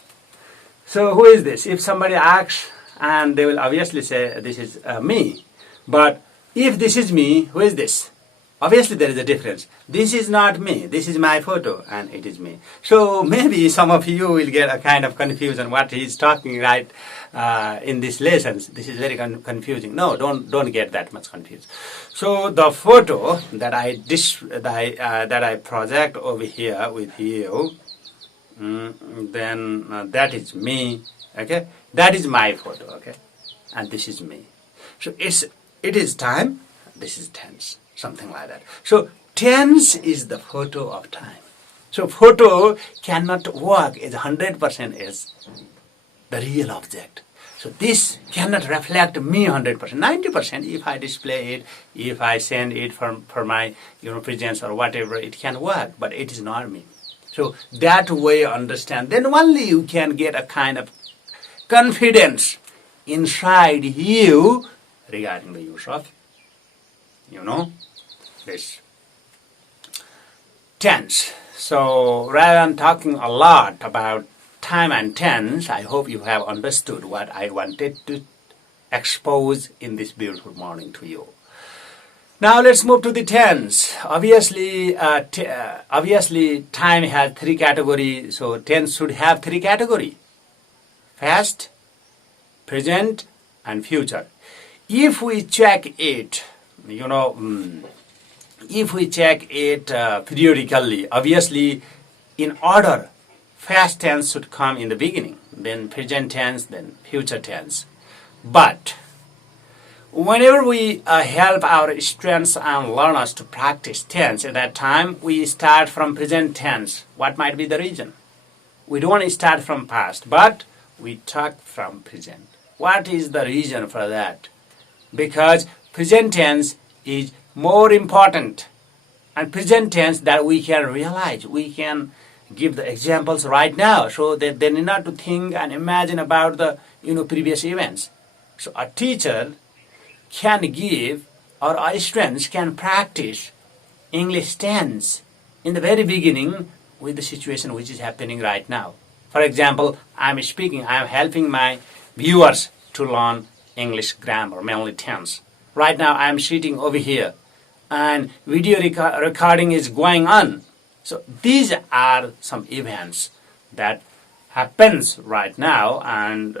So who is this? If somebody asks, and they will obviously say this is me. But if this is me, who is this? Obviously there is a difference. This is not me. This is my photo and it is me. So maybe some of you will get a kind of confusion what he is talking right in these lessons. This is very confusing. No, don't get that much confused. So the photo that I project over here with you, then that is me. Okay, that is my photo. Okay, and this is me. So it is time. This is tense. Something like that. So tense is the photo of time. So photo cannot work as 100% as the real object. So this cannot reflect me 100%. 90% if I display it, if I send it for my presence or whatever, it can work, but it is not me. So that way understand. Then only you can get a kind of confidence inside you regarding the use of this tense. So rather than talking a lot about time and tense, I hope you have understood what I wanted to expose in this beautiful morning to you. Now let's move to the tense. Obviously, time has three categories, so tense should have three categories: past, present, and future. If we check it, periodically, obviously in order, past tense should come in the beginning, then present tense, then future tense. But whenever we help our students and learners to practice tense, at that time we start from present tense. What might be the reason? We don't start from past, but we talk from present. What is the reason for that? Because present tense is more important, and present tense that we can realize. We can give the examples right now, so that they need not to think and imagine about the previous events. So a teacher can give, or our students can practice English tense in the very beginning with the situation which is happening right now. For example, I'm speaking, I'm helping my viewers to learn English grammar, mainly tense. Right now I'm sitting over here and video recording is going on. So these are some events that happens right now, and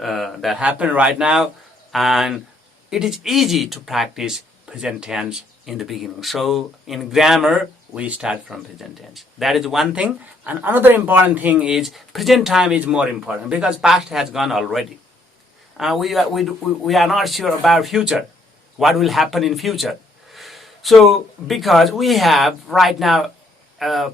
and it is easy to practice present tense in the beginning. So in grammar, we start from present tense. That is one thing. And another important thing is present time is more important because past has gone already. We are not sure about future, what will happen in future. So because we have right now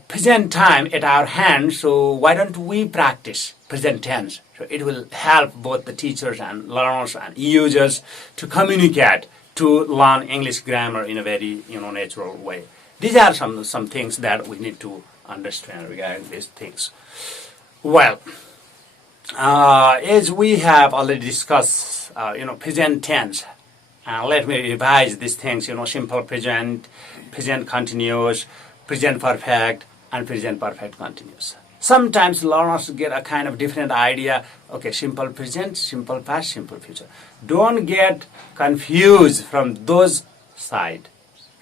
present time at our hand, so why don't we practice present tense? So it will help both the teachers and learners and users to communicate, to learn English grammar in a very natural way. These are some things that we need to understand regarding these things. Well, as we have already discussed, present tense. Let me revise these things. Simple present, present continuous, present perfect, and present perfect continuous. Sometimes learners get a kind of different idea. Okay, simple present, simple past, simple future. Don't get confused from those side.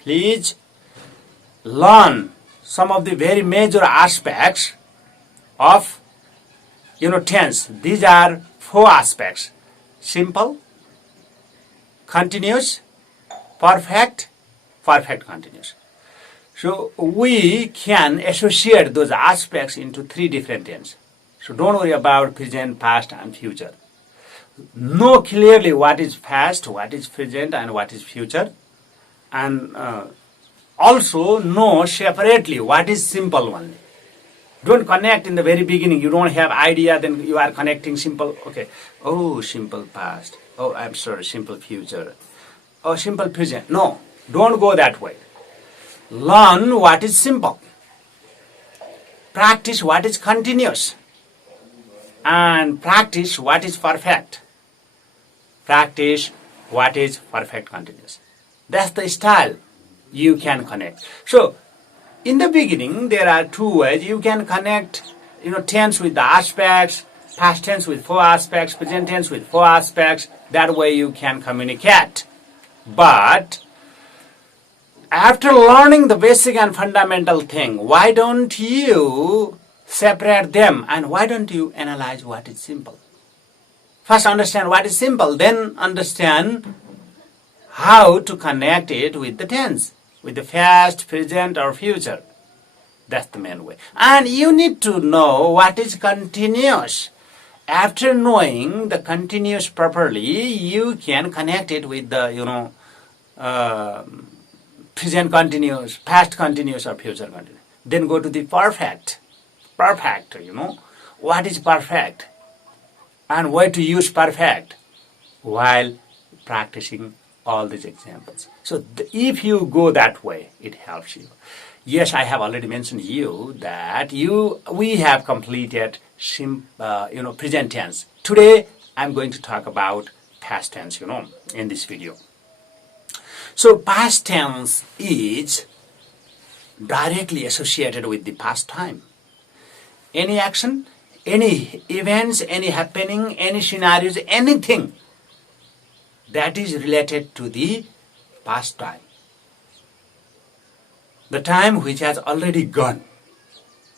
Please learn some of the very major aspects of tense. These are 4 aspects: simple, continuous, perfect, perfect continuous. So we can associate those aspects into 3 different tense. So don't worry about present, past, and future. Know clearly what is past, what is present, and what is future. And also know separately what is simple only. Don't connect in the very beginning. You don't have idea, then you are connecting simple. Okay. Oh, simple past. Oh, I'm sorry, simple future. Oh, simple present. No, don't go that way. Learn what is simple. Practice what is continuous. and practice what is perfect. Practice what is perfect continuous. That's the style you can connect. So, in the beginning, there are two ways you can connect, tense with the aspects, past tense with four aspects, present tense with four aspects. That way you can communicate. But after learning the basic and fundamental thing, why don't you separate them and why don't you analyze what is simple? First understand what is simple, then understand how to connect it with the tense, with the past, present or future. That's the main way. And you need to know what is continuous. After knowing the continuous properly, you can connect it with the, present continuous, past continuous or future continuous. Then go to the perfect. Perfect, what is perfect? And why to use perfect while practicing all these examples. So if you go that way, it helps you. Yes, I have already mentioned you that we have completed present tense. Today, I'm going to talk about past tense, in this video. So past tense is directly associated with the past time. Any action, any events, any happening, any scenarios, anything that is related to the past time. The time which has already gone.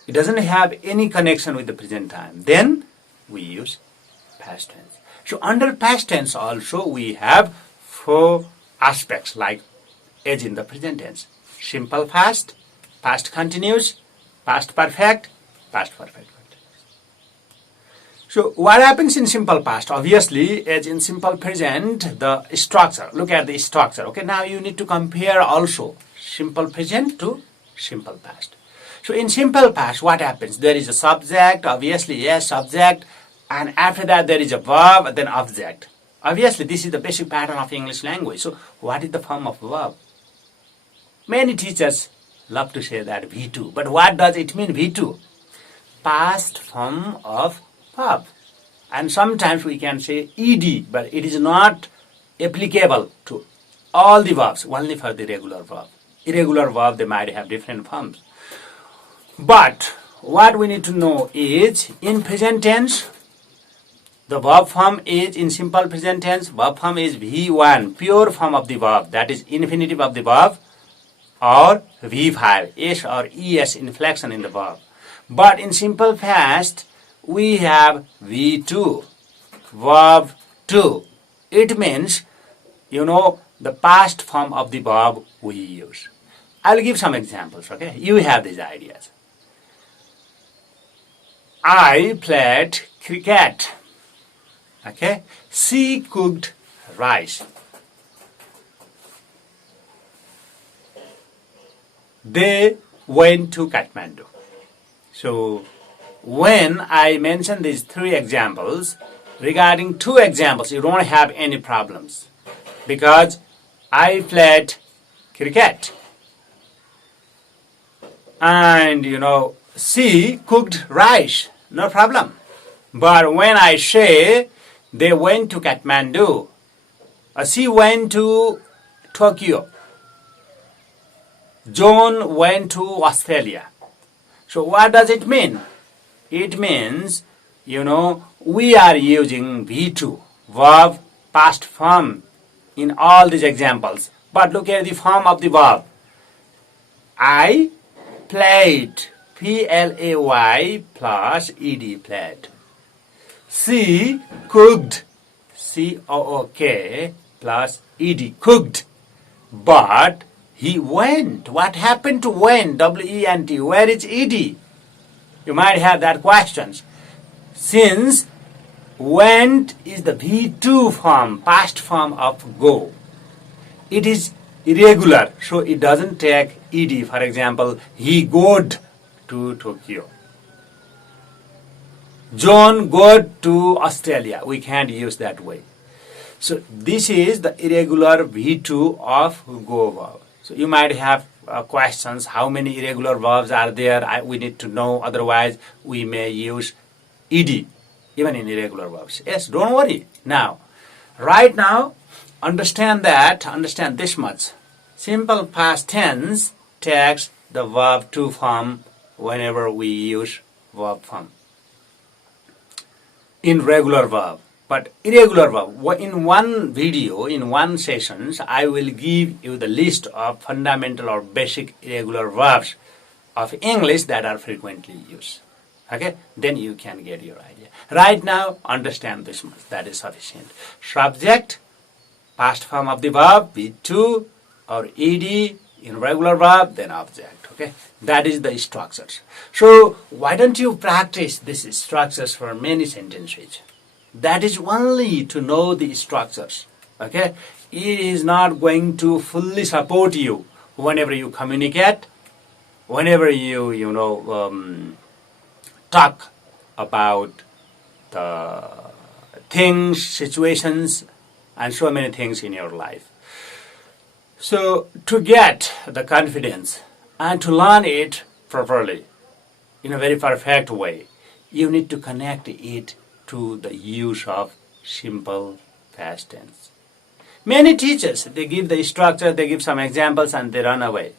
It doesn't have any connection with the present time. Then we use past tense. So under past tense also we have four aspects like as in the present tense. Simple past, past continuous, past perfect, past perfect. So what happens in simple past? Obviously, as in simple present, the structure. Look at the structure. Okay, now you need to compare also simple present to simple past. So in simple past, what happens? There is a subject, obviously, yes, subject, and after that there is a verb, then object. Obviously, this is the basic pattern of English language. So what is the form of verb? Many teachers love to say that V2. But what does it mean, V2? Past form of verb. And sometimes we can say ed, but it is not applicable to all the verbs, only for the regular verb. Irregular verb, they might have different forms. But what we need to know is in present tense, the verb form is in simple present tense, verb form is V1, pure form of the verb, that is infinitive of the verb, or V5, S or ES inflection in the verb. But in simple past, we have V2, verb 2. It means, the past form of the verb we use. I'll give some examples, okay? You have these ideas. I played cricket. Okay? She cooked rice. They went to Kathmandu. So, when I mention these three examples, regarding two examples, you don't have any problems. Because I played cricket. And, she cooked rice. No problem. But when I say they went to Kathmandu, she went to Tokyo, John went to Australia. So what does it mean? It means, we are using V2, verb past form in all these examples. But look at the form of the verb. I played, P-L-A-Y plus E-D, played. She cooked, C-O-O-K plus E-D, cooked. But he went. What happened to went? W-E-N-T. Where is E-D? You might have that question. Since went is the V2 form, past form of go, it is irregular, so it doesn't take ed. For example, he goed to Tokyo. John goed to Australia. We can't use that way. So this is the irregular V2 of go verb. So you might have questions, how many irregular verbs are there? We need to know, otherwise we may use ed. even in irregular verbs. Yes, don't worry. Now, right now, understand this much. Simple past tense takes the verb to form whenever we use verb form. In regular verb. But irregular verb, in one video, in one sessions, I will give you the list of fundamental or basic irregular verbs of English that are frequently used. Okay? Then you can get your idea. Right now, understand this much. That is sufficient. Subject, past form of the verb, with to or ed in regular verb, then object. Okay? That is the structures. So, why don't you practice these structures for many sentences? That is only to know the structures. Okay? It is not going to fully support you whenever you communicate, whenever you talk about the things, situations, and so many things in your life. So, to get the confidence and to learn it properly, in a very perfect way, you need to connect it to the use of simple past tense. Many teachers, they give the structure, they give some examples, and they run away.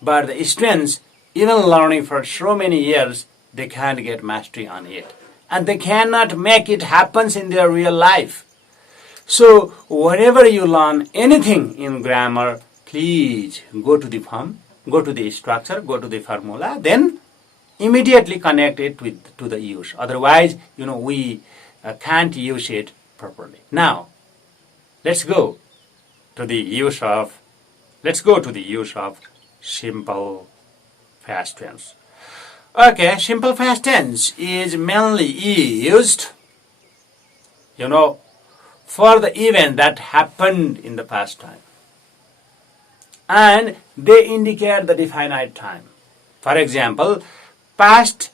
But the students, even learning for so many years, they can't get mastery on it. And they cannot make it happen in their real life. So, whenever you learn anything in grammar, please go to the form, go to the structure, go to the formula, then immediately connect it to the use. Otherwise, we can't use it properly. Now, let's go to the use of simple past tense. Okay, simple past tense is mainly used, for the event that happened in the past time. And they indicate the definite time. For example, past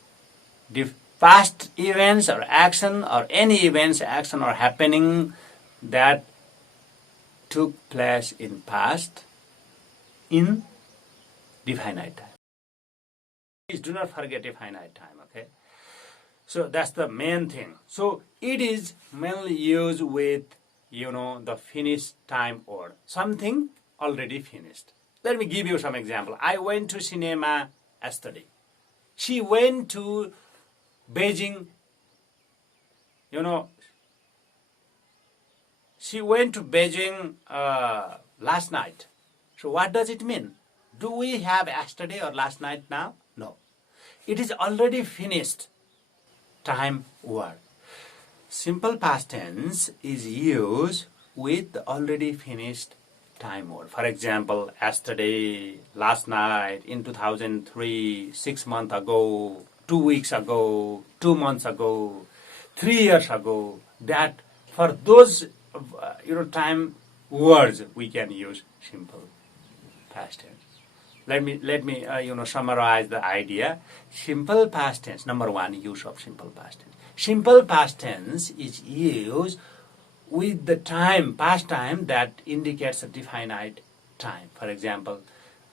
events or action or any events, action or happening that took place in past in definite time. Please do not forget definite time, okay? So that's the main thing. So it is mainly used with, the finished time or something already finished. Let me give you some example. I went to cinema yesterday. She went to Beijing, she went to Beijing last night. So what does it mean? Do we have yesterday or last night now? No. It is already finished time word. Simple past tense is used with the already finished time word. For example, yesterday, last night, in 2003, 6 months ago, 2 weeks ago, 2 months ago, 3 years ago. That for those time words we can use simple past tense. Let me summarize the idea. Simple past tense. Number one, use of simple past tense. Simple past tense is used with the time, past time that indicates a definite time. For example,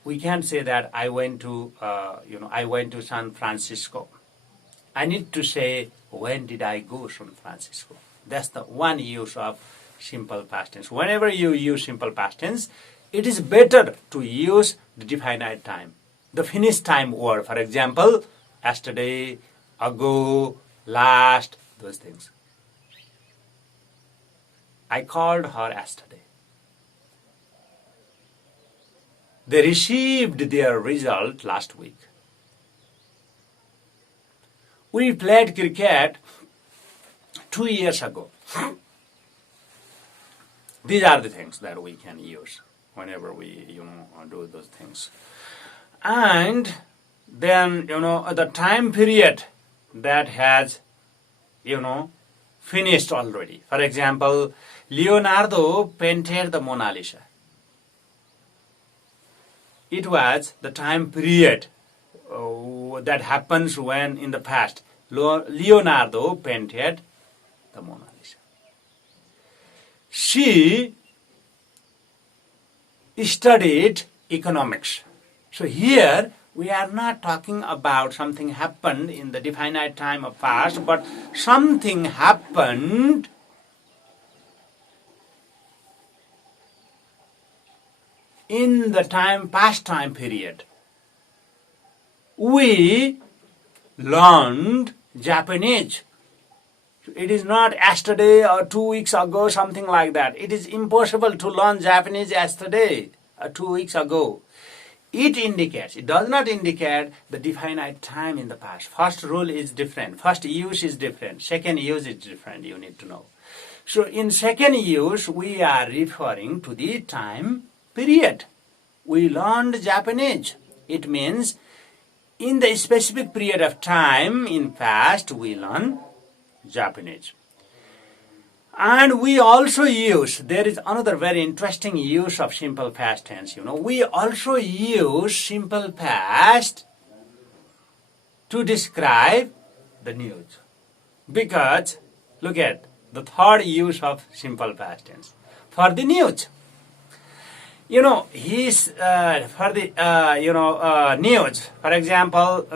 we can't say that I went to San Francisco. I need to say, when did I go to San Francisco? That's the one use of simple past tense. Whenever you use simple past tense, it is better to use the definite time, the finished time word. For example, yesterday, ago, last, those things. I called her yesterday. They received their result last week. We played cricket 2 years ago. These are the things that we can use whenever we, do those things. And then, the time period that has, finished already. For example, Leonardo painted the Mona Lisa. It was the time period that happens when in the past Leonardo painted the Mona Lisa. She studied economics. So here we are not talking about something happened in the definite time of past, but something happened in the past time period. We learned Japanese. It is not yesterday or 2 weeks ago, something like that. It is impossible to learn Japanese yesterday or 2 weeks ago. It does not indicate the definite time in the past. First rule is different. First use is different. Second use is different, you need to know. So in second use, we are referring to the time period. We learned Japanese. It means in the specific period of time in past, we learn Japanese. And we also use, there is another very interesting use of simple past tense, we also use simple past to describe the news. Because, look at the third use of simple past tense. For the news. News, for example,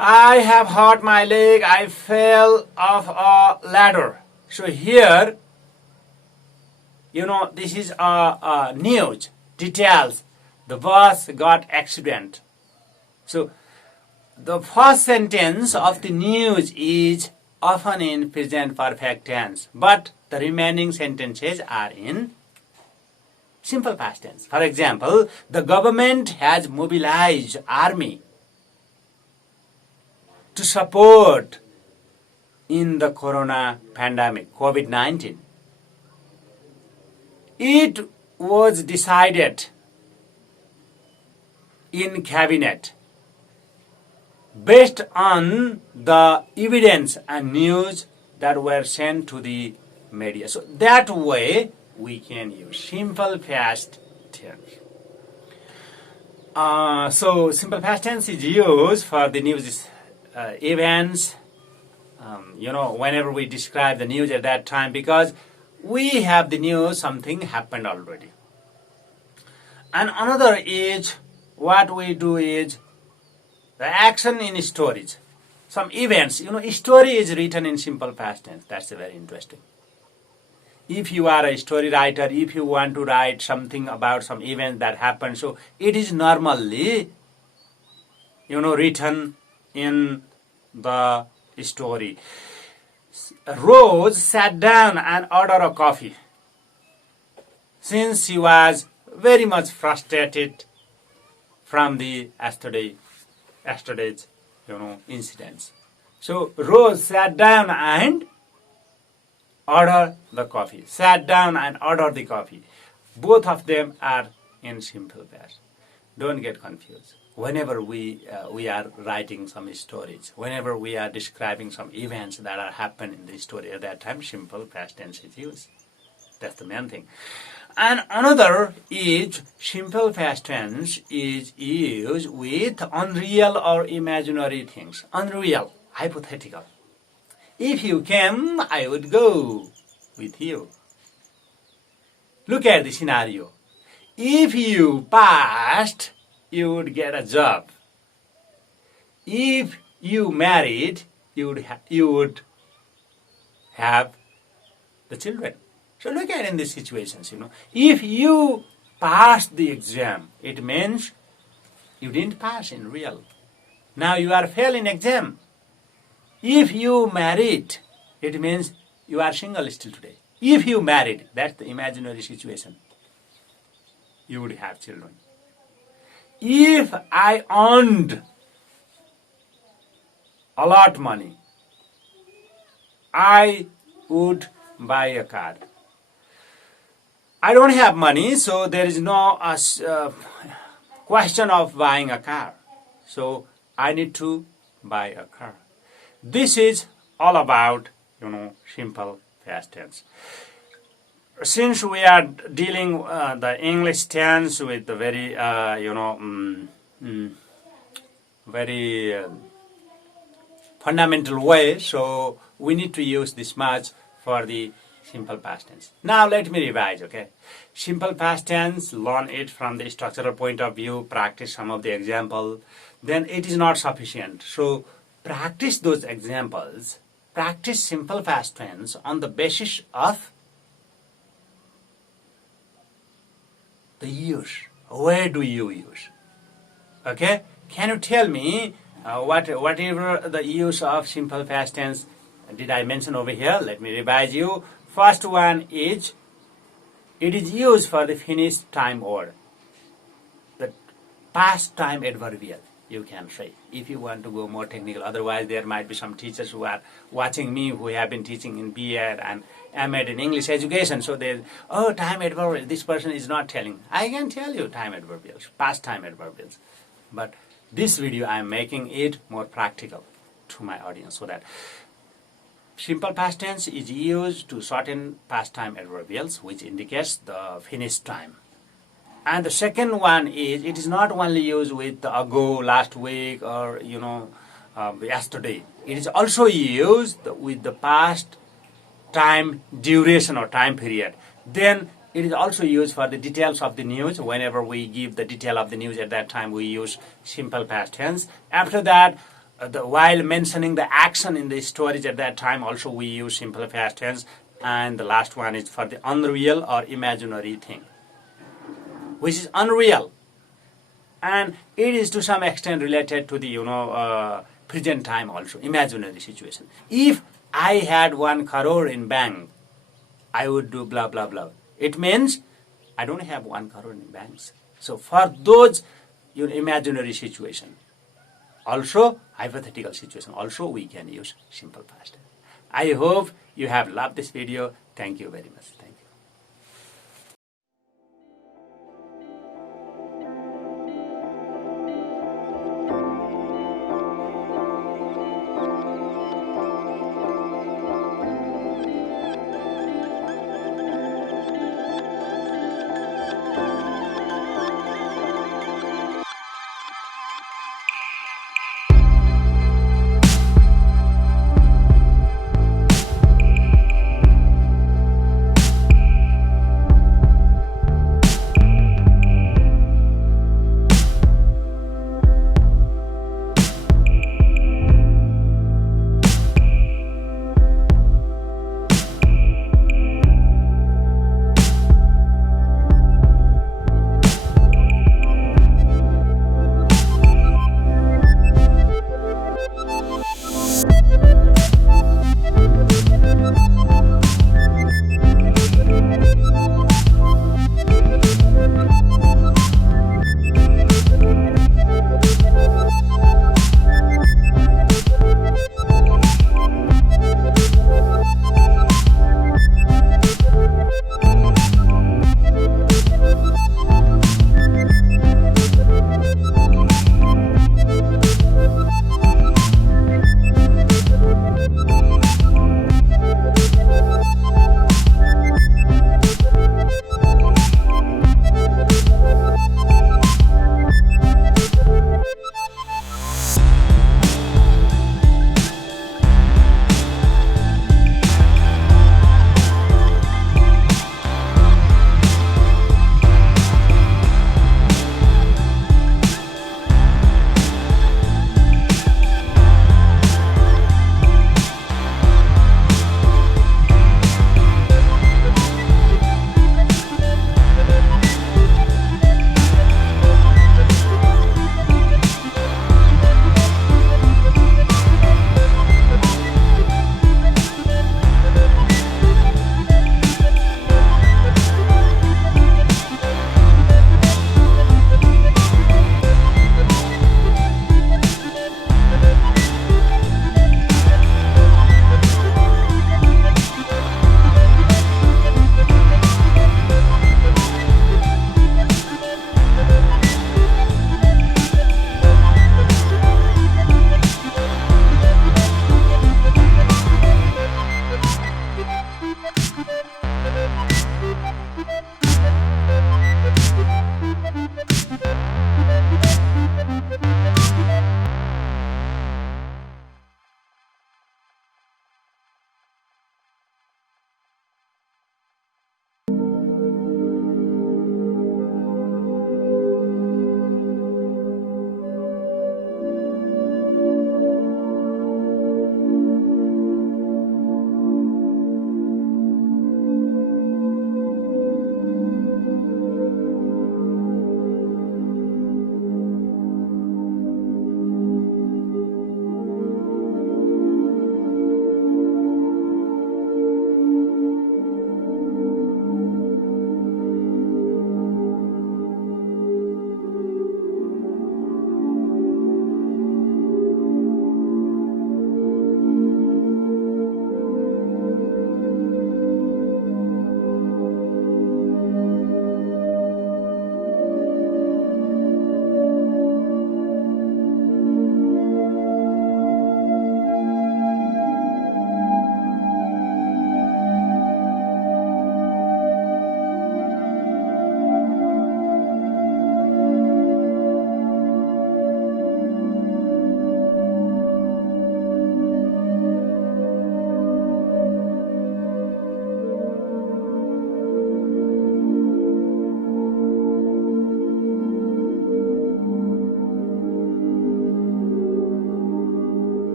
I have hurt my leg, I fell off a ladder. So here, this is news, details. The bus got accident. So the first sentence of the news is often in present perfect tense, but the remaining sentences are in simple past tense. For example, the government has mobilized army to support in the corona pandemic, COVID-19. It was decided in cabinet based on the evidence and news that were sent to the media. So that way we can use simple past tense. So simple past tense is used for the news events, whenever we describe the news at that time, because we have the news, something happened already. And another is, what we do is, the action in stories. Some events, story is written in simple past tense. That's very interesting. If you are a story writer, if you want to write something about some event that happened, so it is normally, written in the story. Rose sat down and ordered a coffee since she was very much frustrated from the yesterday's incidents. So Rose sat down and ordered the coffee. Sat down and ordered the coffee. Both of them are in simple past. Don't get confused. Whenever we are writing some stories, whenever we are describing some events that are happened in the story at that time, simple past tense is used. That's the main thing. And another is simple past tense is used with unreal or imaginary things. Unreal, hypothetical. If you came, I would go with you. Look at the scenario. If you passed, you would get a job. If you married, you would have the children. So look at in these situations, If you passed the exam, it means you didn't pass in real. Now you are fail in exam. If you married, it means you are single still today. If you married, that's the imaginary situation. You would have children. If I earned a lot of money, I would buy a car. I don't have money, so there is no question of buying a car. So I need to buy a car. This is all about, simple past tense. Since we are dealing the English tense with the very, very fundamental way, so we need to use this much for the Simple past tense. Now let me revise, okay? Simple past tense, learn it from the structural point of view, practice some of the example, then it is not sufficient. So practice those examples, practice simple past tense on the basis of the use. Where do you use? Okay? Can you tell me whatever the use of simple past tense did I mention over here? Let me revise you. First one is, it is used for the finished time word. The past time adverbial, you can say, if you want to go more technical. Otherwise, there might be some teachers who are watching me who have been teaching in B.Ed and M.Ed in English education. So they, oh, time adverbial, this person is not telling. I can tell you time adverbials, past time adverbials. But this video, I am making it more practical to my audience so that simple past tense is used to shorten past time adverbials, which indicates the finished time. And the second one is, it is not only used with the ago, last week, or yesterday. It is also used with the past time duration or time period. Then it is also used for the details of the news. Whenever we give the detail of the news at that time, we use simple past tense. After that, while mentioning the action in the stories at that time, also we use simple past tense. And the last one is for the unreal or imaginary thing, which is unreal. And it is to some extent related to the present time also, imaginary situation. If I had 1 crore in bank, I would do blah, blah, blah. It means I don't have 1 crore in banks. So for those imaginary situation, also hypothetical situation, also we can use simple past tense. I hope you have loved this video. Thank you very much. Thank you.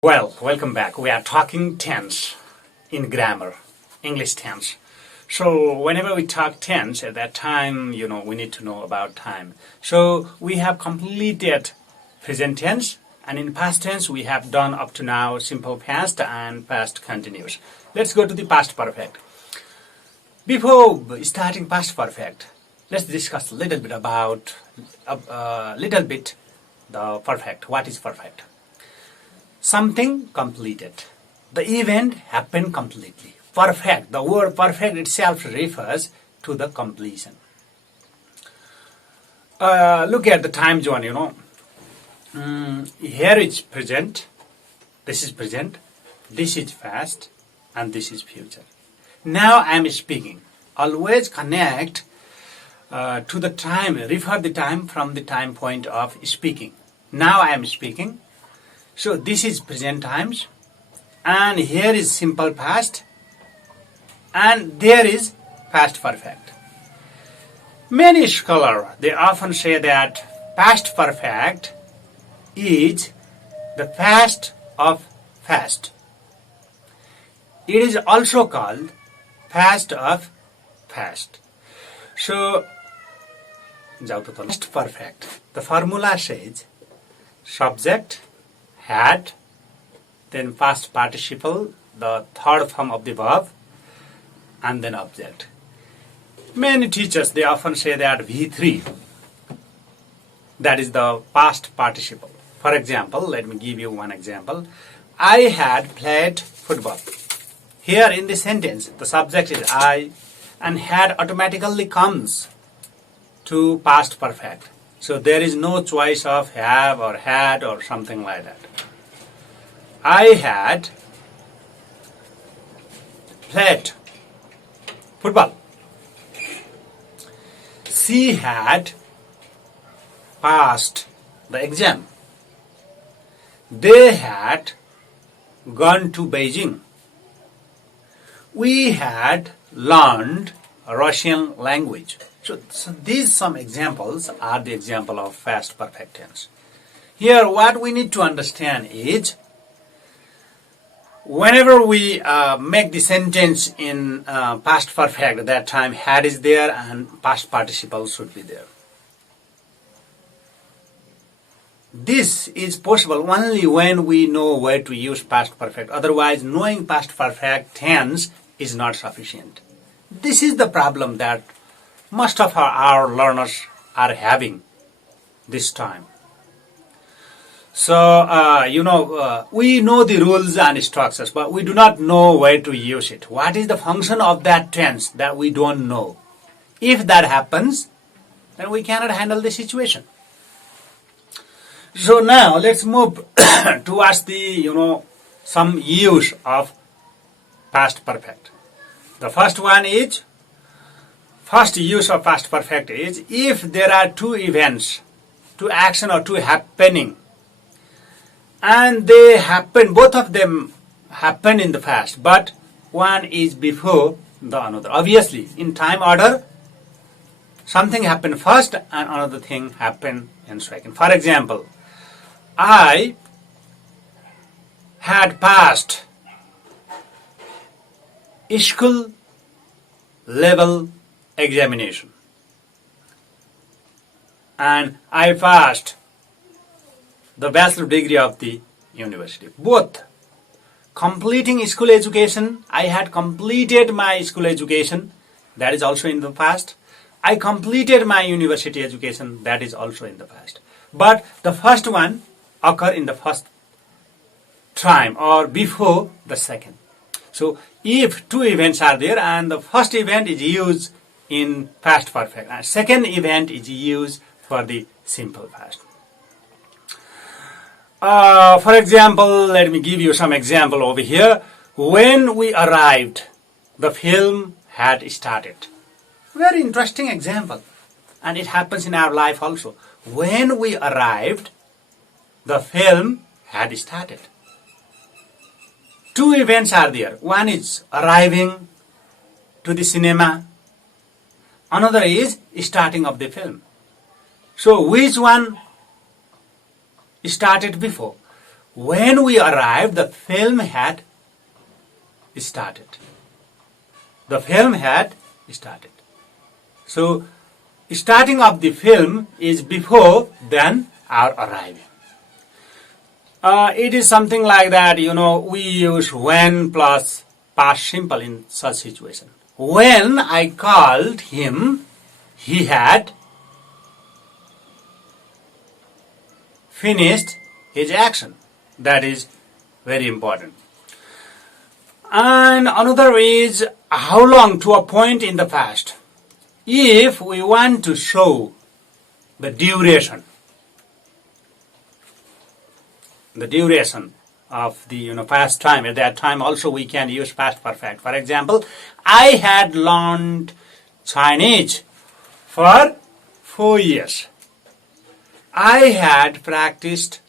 Well, welcome back. We are talking tense in grammar, English tense. So whenever we talk tense, at that time, we need to know about time. So we have completed present tense, and in past tense, we have done up to now simple past and past continuous. Let's go to the past perfect. Before starting past perfect, let's discuss a little bit about the perfect. What is perfect? Something completed. The event happened completely. Perfect. The word perfect itself refers to the completion. Look at the time zone, here is present, this is present, this is past, and this is future. Now I am speaking. Always connect to the time, refer the time from the time point of speaking. Now I am speaking. So this is present times, and here is simple past, and there is past perfect. Many scholars, they often say that past perfect is the past of past. It is also called past of past. So, past perfect. The formula says subject, had, then past participle, the third form of the verb, and then object. Many teachers, they often say that V3, that is the past participle. For example, let me give you one example. I had played football. Here in the sentence, the subject is I, and had automatically comes to past perfect. So there is no choice of have or had or something like that. I had played football. She had passed the exam. They had gone to Beijing. We had learned Russian language. So these some examples are the example of past perfect tense. Here what we need to understand is whenever we make the sentence in past perfect, that time had is there and past participle should be there. This is possible only when we know where to use past perfect. Otherwise, knowing past perfect tense is not sufficient. This is the problem that most of our learners are having this time. So, we know the rules and structures, but we do not know where to use it. What is the function of that tense that we don't know? If that happens, then we cannot handle the situation. So now, let's move towards the, some use of past perfect. The first use of past perfect is if there are two events, two action or two happening, and they happen, both of them happen in the past, but one is before the another. Obviously, in time order, something happened first and another thing happened in second. For example, I had passed school level examination, and I passed the bachelor degree of the university. Both completing school education, I had completed my school education, that is also in the past. I completed my university education, that is also in the past. But the first one occurred in the first time or before the second. So if two events are there and the first event is used in past perfect and second event is used for the simple past. For example, let me give you some example over here. When we arrived, the film had started. Very interesting example. And it happens in our life also. When we arrived, the film had started. Two events are there. One is arriving to the cinema. Another is starting of the film. So which one started before? when we arrived, the film had started. The film had started. So, starting of the film is before than our arrival. It is something like that, we use when plus past simple in such situation. When I called him, he had finished his action. That is very important. And another is how long to a point in the past. If we want to show the duration of the past time, at that time also we can use past perfect. For example, I had learned Chinese for 4 years. I had practiced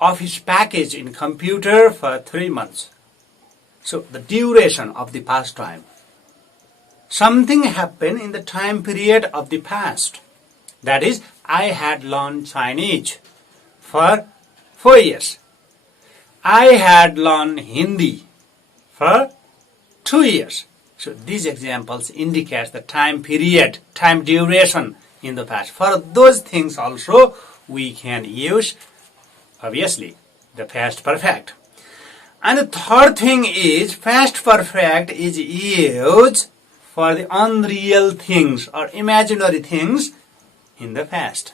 Office package in computer for 3 months. So the duration of the past time. Something happened in the time period of the past. That is, I had learned Chinese for 4 years. I had learned Hindi for 2 years. So these examples indicate the time period, time duration in the past. For those things also we can use, obviously, the past perfect. And the third thing is, past perfect is used for the unreal things or imaginary things in the past.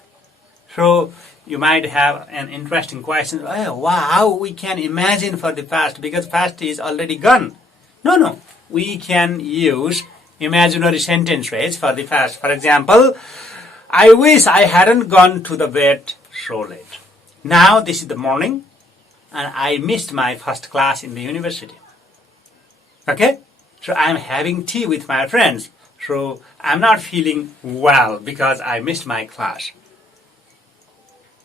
So you might have an interesting question, oh, wow, we can imagine for the past because past is already gone. No, we can use imaginary sentences for the past. For example, I wish I hadn't gone to the bed so late. Now this is the morning and I missed my first class in the university. Okay? So I'm having tea with my friends. So I'm not feeling well because I missed my class.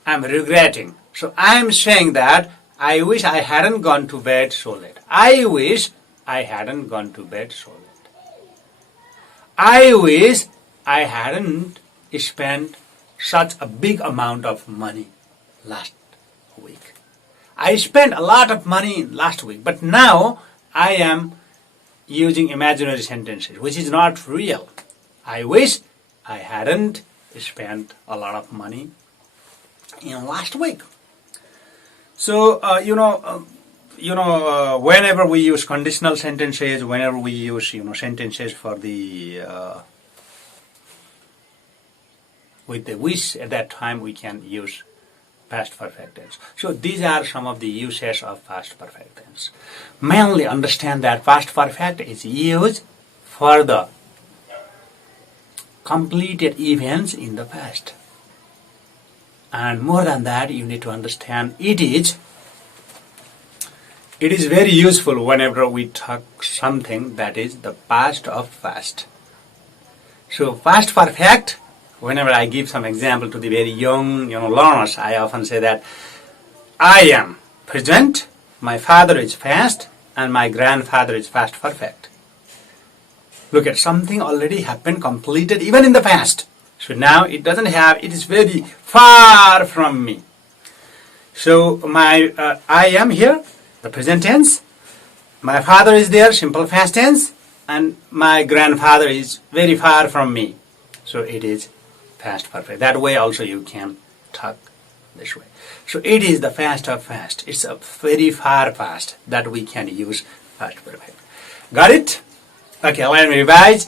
I'm regretting. So I'm saying that I wish I hadn't gone to bed so late. I wish I hadn't gone to bed so late. I wish I hadn't spent such a big amount of money last week. I spent a lot of money last week, but now I am using imaginary sentences, which is not real. I wish I hadn't spent a lot of money in last week. So, whenever we use conditional sentences, whenever we use, sentences for the, with the wish at that time, we can use past perfect tense. So these are some of the uses of past perfect tense. Mainly understand that past perfect is used for the completed events in the past. And more than that, you need to understand it is very useful whenever we talk something that is the past of past. So past perfect, whenever I give some example to the very young learners, I often say that I am present, my father is past, and my grandfather is past perfect. Look at something already happened, completed, even in the past. So now it is very far from me. So I am here, the present tense. My father is there, simple past tense. And my grandfather is very far from me. So it is past perfect. That way also you can talk this way. So it is the past of past. It's a very far past that we can use past perfect. Got it? Okay, let me revise.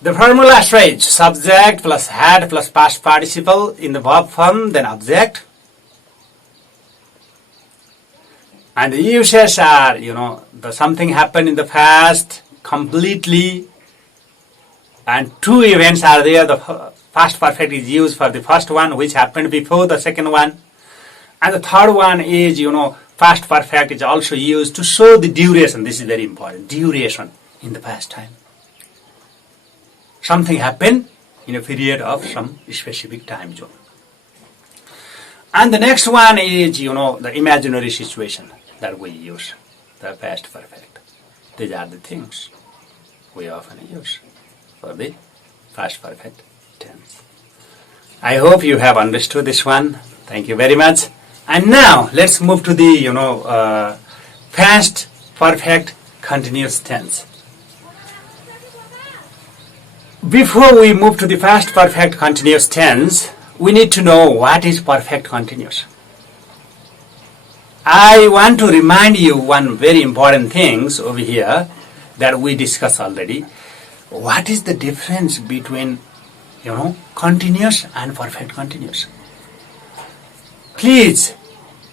The formula states subject plus had plus past participle in the verb form, then object. And the uses are, the something happened in the past completely, and two events are there. The past perfect is used for the first one, which happened before the second one. And the third one is, past perfect is also used to show the duration. This is very important. Duration in the past time. Something happened in a period of some specific time zone. And the next one is, the imaginary situation that we use, the past perfect. These are the things we often use for the past perfect tense. I hope you have understood this one. Thank you very much. And now let's move to the past perfect continuous tense. Before we move to the past perfect continuous tense, we need to know what is perfect continuous. I want to remind you one very important things over here that we discussed already. What is the difference between continuous and perfect continuous? Please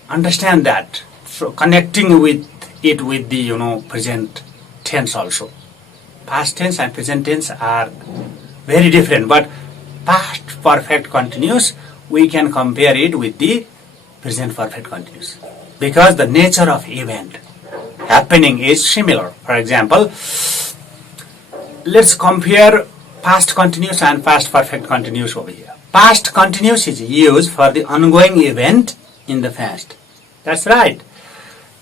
understand that. So connecting with it with the present tense also. Past tense and present tense are very different, but past perfect continuous we can compare it with the present perfect continuous because the nature of event happening is similar. For example, let's compare past continuous and past perfect continuous over here. Past continuous is used for the ongoing event in the past. That's right.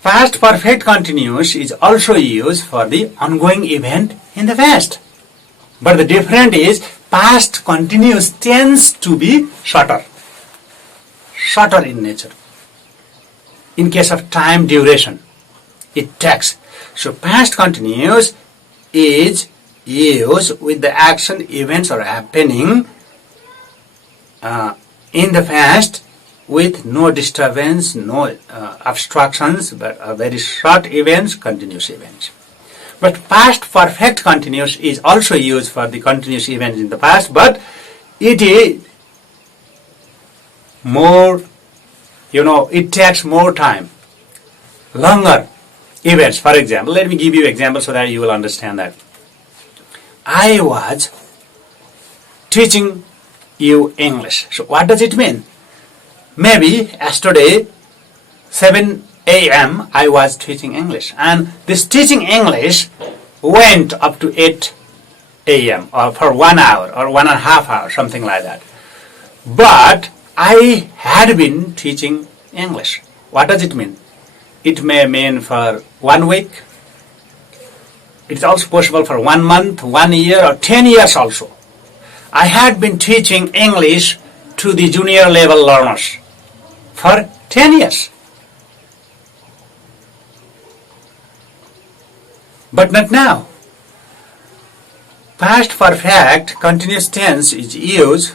Past perfect continuous is also used for the ongoing event in the past. But the difference is past continuous tends to be shorter in nature. In case of time duration, it takes. So past continuous is used with the action, events or happening in the past with no disturbance, no obstructions, but very short events, continuous events. But past perfect continuous is also used for the continuous events in the past, but it is more, it takes more time, longer events. For example, let me give you an example so that you will understand that. I was teaching you English. So what does it mean? Maybe yesterday, 7 a.m. I was teaching English. And this teaching English went up to 8 a.m. or for 1 hour or 1.5 hours, something like that. But I had been teaching English. What does it mean? It may mean for 1 week. It is also possible for 1 month, 1 year or 10 years also. I had been teaching English to the junior level learners for 10 years. But not now. Past perfect continuous tense is used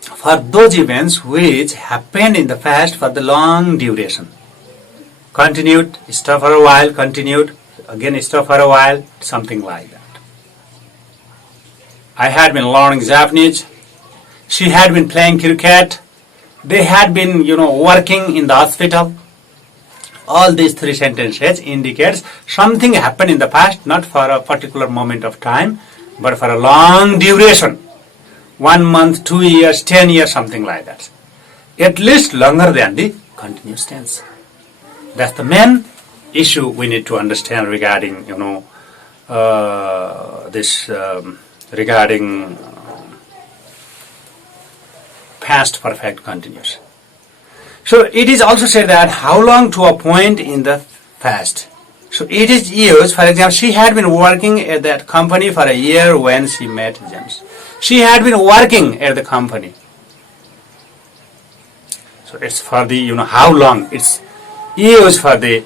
for those events which happened in the past for the long duration. Continued, stop for a while, continued, again stop for a while, something like that. I had been learning Japanese. She had been playing cricket. They had been, working in the hospital. All these three sentences indicates something happened in the past, not for a particular moment of time, but for a long duration. 1 month, 2 years, 10 years, something like that. At least longer than the continuous tense. That's the main issue we need to understand regarding, regarding past perfect continuous. So it is also said that how long to a point in the past. So it is used, for example, she had been working at that company for a year when she met James. She had been working at the company. So it's for the, how long. It's used for the,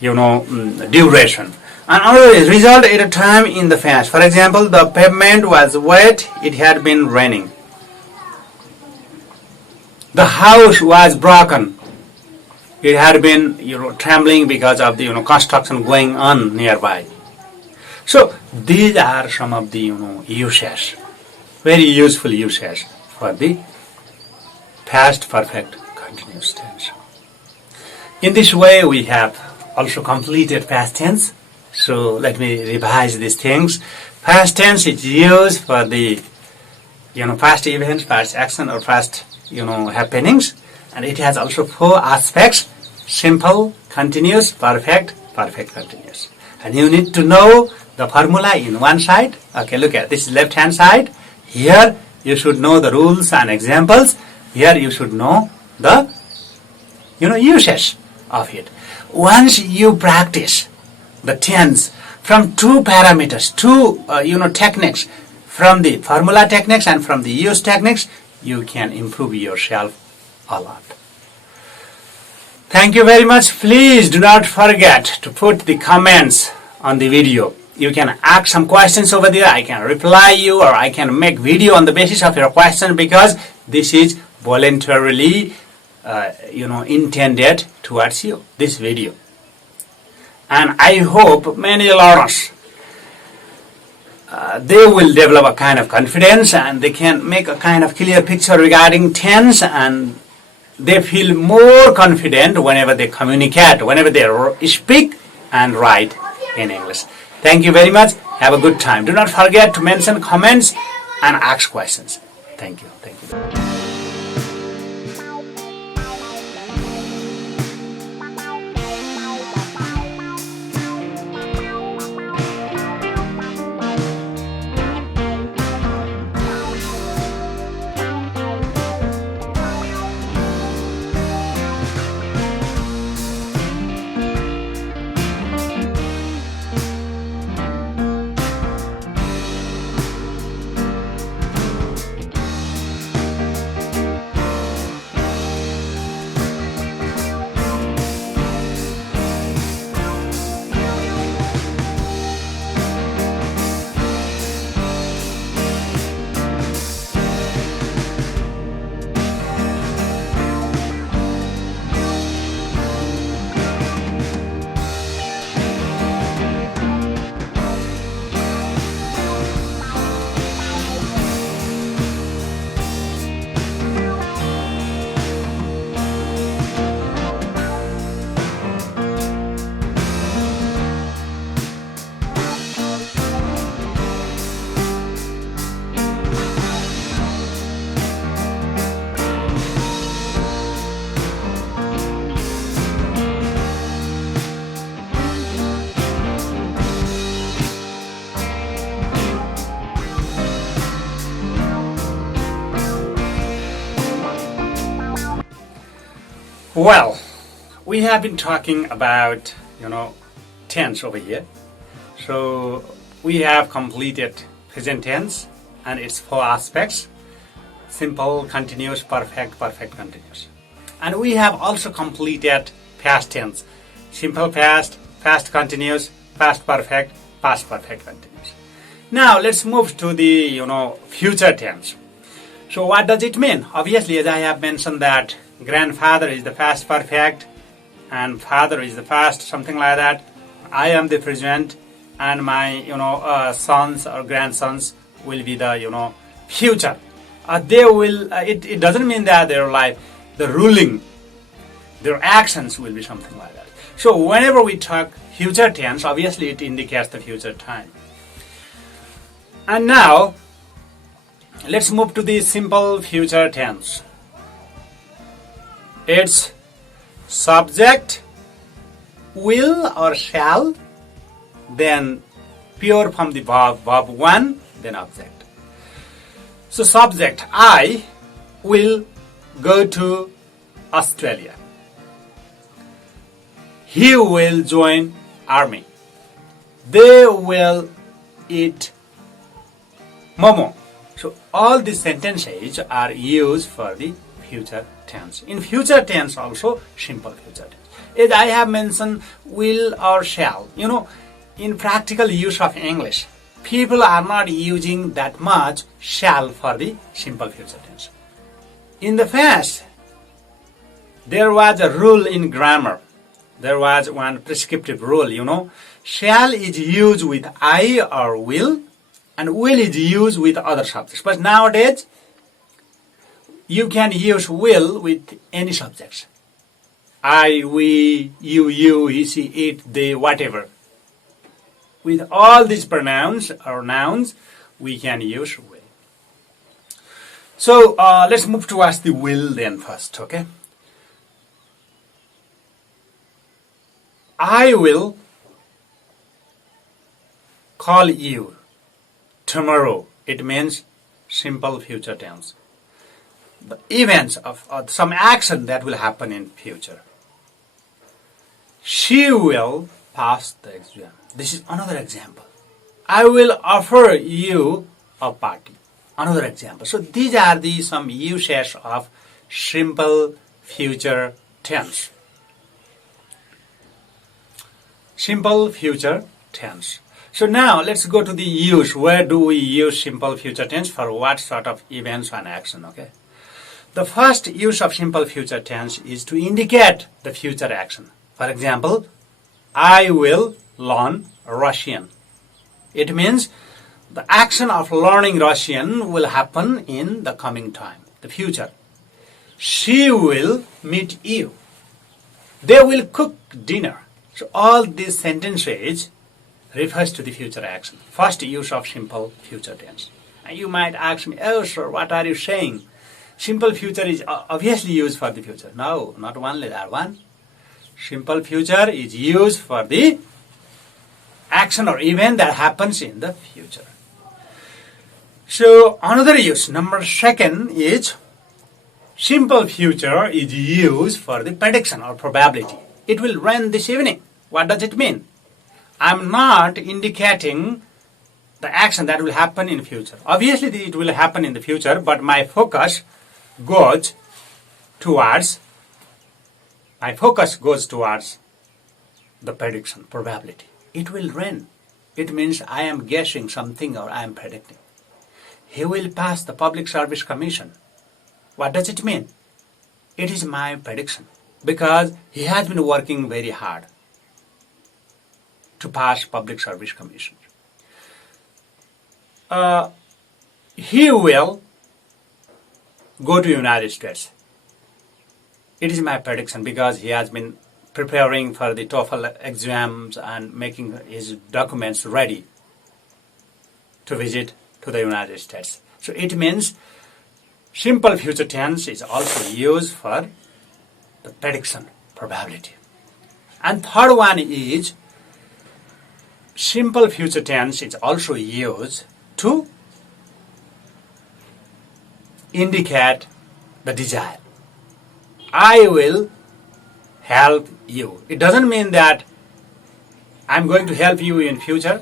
duration. Another result at a time in the past. For example, the pavement was wet, it had been raining. The house was broken. It had been, trembling because of the, construction going on nearby. So these are some of the, uses, very useful uses for the past perfect continuous tense. In this way, we have also completed past tense. So let me revise these things. Past tense is used for the, past events, past action, or past, happenings. And it has also 4 aspects: simple, continuous, perfect, perfect continuous. And you need to know the formula in one side. Okay, look at this left hand side. Here you should know the rules and examples. Here you should know the, uses of it. Once you practice the tense from 2 parameters, 2 techniques, from the formula techniques and from the use techniques, you can improve yourself a lot. Thank you very much. Please do not forget to put the comments on the video. You can ask some questions over there. I can reply you, or I can make video on the basis of your question, because this is voluntarily intended towards you, this video. And I hope many learners they will develop a kind of confidence, and they can make a kind of clear picture regarding tense, and they feel more confident whenever they communicate, whenever they speak and write in English. Thank you very much. Have a good time. Do not forget to mention comments and ask questions. Thank you. Thank you. Well, we have been talking about, tense over here. So we have completed present tense and its 4 aspects: simple, continuous, perfect, perfect continuous. And we have also completed past tense: simple past, past continuous, past perfect, past perfect continuous. Now let's move to the, future tense. So what does it mean? Obviously, as I have mentioned, that grandfather is the past perfect and father is the past, something like that. I am the present, and my sons or grandsons will be the future. They will. It doesn't mean that their life, the ruling, their actions will be something like that. So whenever we talk future tense, obviously it indicates the future time. And now let's move to the simple future tense. It's subject, will or shall, then pure from the verb 1, then object. So subject, I will go to Australia. He will join army. They will eat momo. So all these sentences are used for the future tense. In future tense also, simple future tense. As I have mentioned, will or shall. In practical use of English, people are not using that much shall for the simple future tense. In the past, there was a rule in grammar. There was one prescriptive rule, Shall is used with I or will, and will is used with other subjects. But nowadays, you can use will with any subjects. I, we, you, he, she, it, they, whatever. With all these pronouns or nouns, we can use will. So let's move towards the will then first, okay? I will call you tomorrow. It means simple future tense. The events of some action that will happen in future. She will pass the exam. This is another example. I will offer you a party. Another example. So these are some uses of simple future tense. simple future tense. So now let's go to the use. Where do we use simple future tense for what sort of events and action? Okay. The first use of simple future tense is to indicate the future action. For example, I will learn Russian. It means the action of learning Russian will happen in the coming time, the future. She will meet you. They will cook dinner. So all these sentences refers to the future action. First use of simple future tense. And you might ask me, oh sir, what are you saying? Simple future is obviously used for the future. No, not only that one. Simple future is used for the action or event that happens in the future. So another use, number second, is simple future is used for the prediction or probability. It will rain this evening. What does it mean? I'm not indicating the action that will happen in the future. Obviously it will happen in the future, but my focus goes towards the prediction, probability. It will rain. It means I am guessing something or I am predicting. He will pass the Public Service Commission. What does it mean? It is my prediction because he has been working very hard to pass Public Service Commission. He will go to United States. It is my prediction because he has been preparing for the TOEFL exams and making his documents ready to visit to the United States. So it means simple future tense is also used for the prediction, probability. And third one is simple future tense is also used to indicate the desire. I will help you. It doesn't mean that I'm going to help you in future.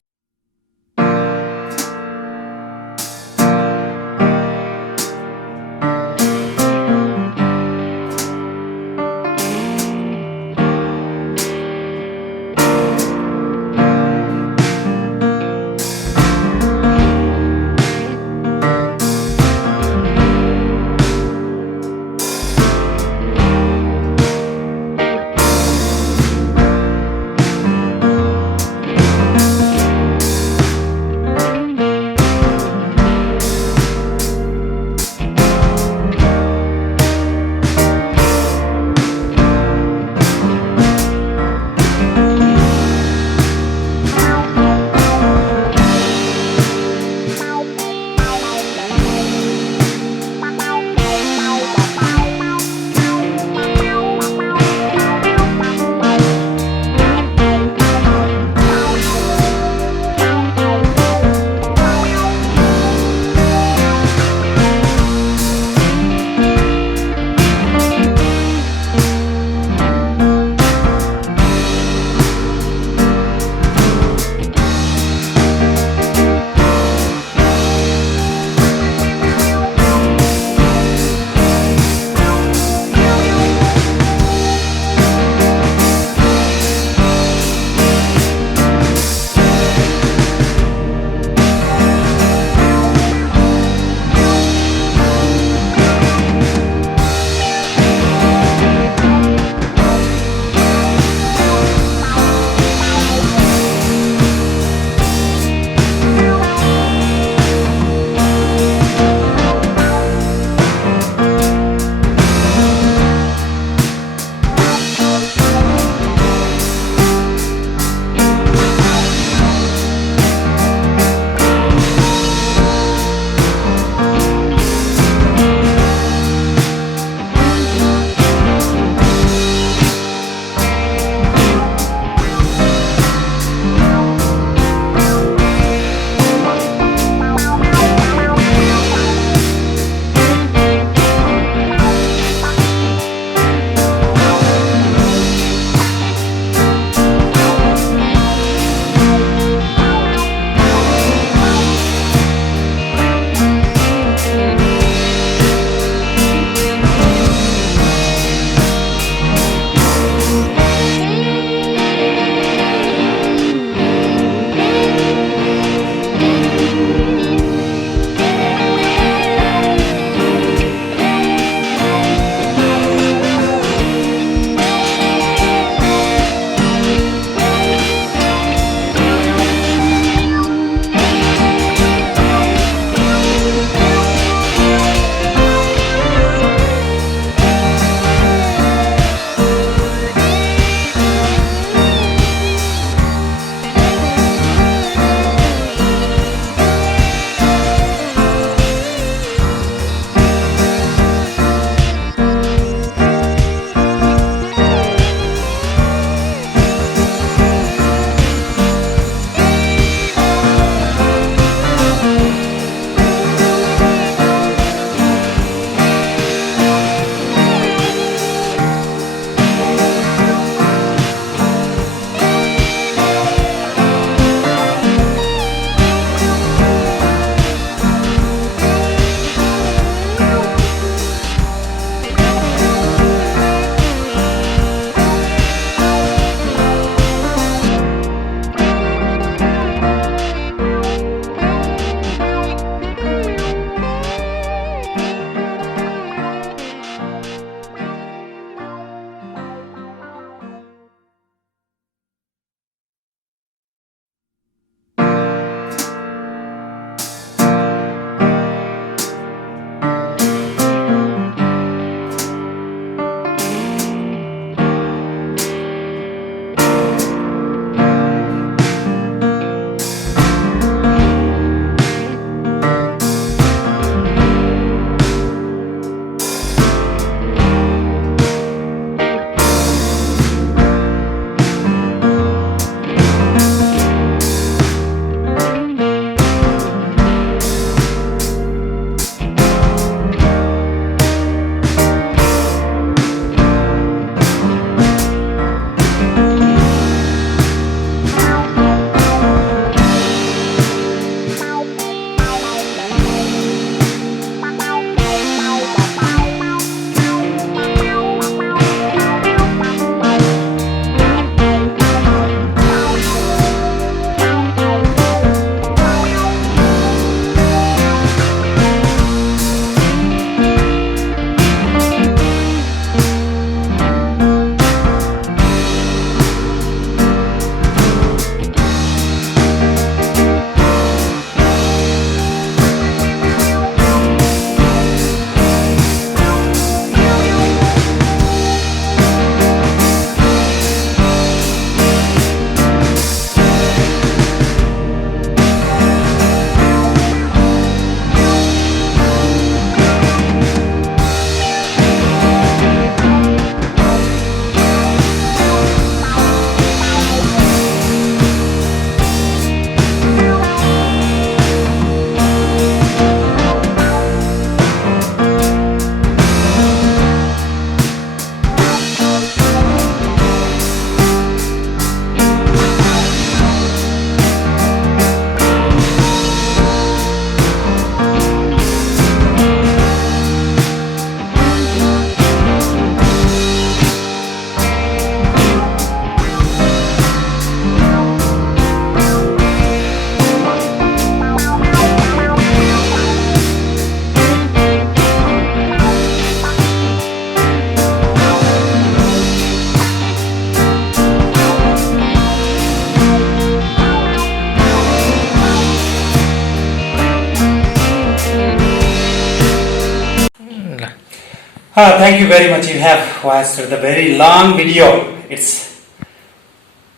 Thank you very much. You have watched the very long video. It's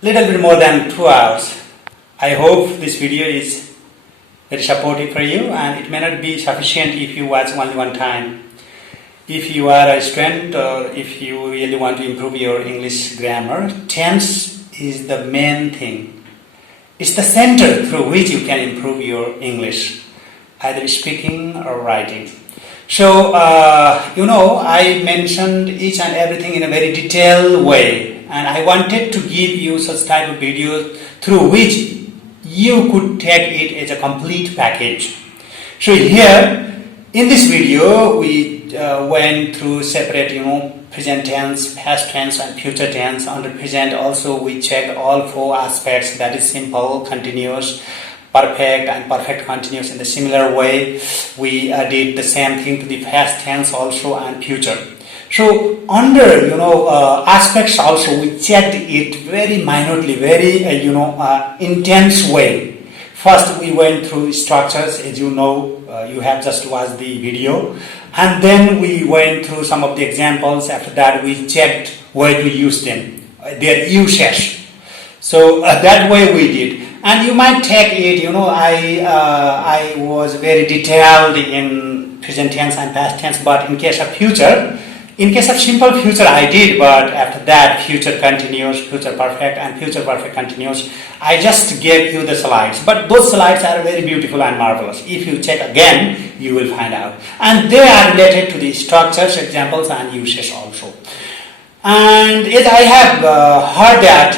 little bit more than 2 hours. I hope this video is very supportive for you, and it may not be sufficient if you watch only one time. If you are a student or if you really want to improve your English grammar, tense is the main thing. It's the center through which you can improve your English, either speaking or writing. So, I mentioned each and everything in a very detailed way, and I wanted to give you such type of videos through which you could take it as a complete package. So here, in this video, we went through separate, present tense, past tense, and future tense. Under present also, we checked all 4 aspects, that is simple, continuous, perfect, and perfect continuous. In the similar way, we did the same thing to the past tense also and future. So under aspects also, we checked it very minutely, very intense way. First we went through structures, as you know, you have just watched the video, and then we went through some of the examples. After that we checked where to use them, their usage. So that way we did. And you might take it, I was very detailed in present tense and past tense, but in case of simple future I did, but after that future continuous, future perfect, and future perfect continuous, I just gave you the slides. But those slides are very beautiful and marvelous. If you check again, you will find out. And they are related to the structures, examples, and uses also. And as I have heard that,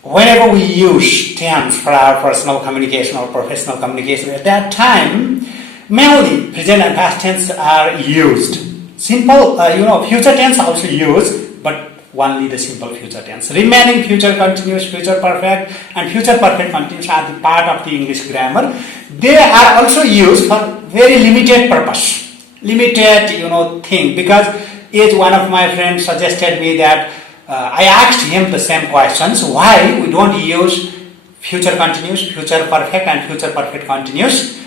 whenever we use tense for our personal communication or professional communication, at that time, mainly present and past tense are used. Simple, future tense also used, but only the simple future tense. Remaining future continuous, future perfect, and future perfect continuous are the part of the English grammar. They are also used for very limited purpose, limited, thing. Because as one of my friends suggested me that I asked him the same questions, why we don't use future continuous, future perfect, and future perfect continuous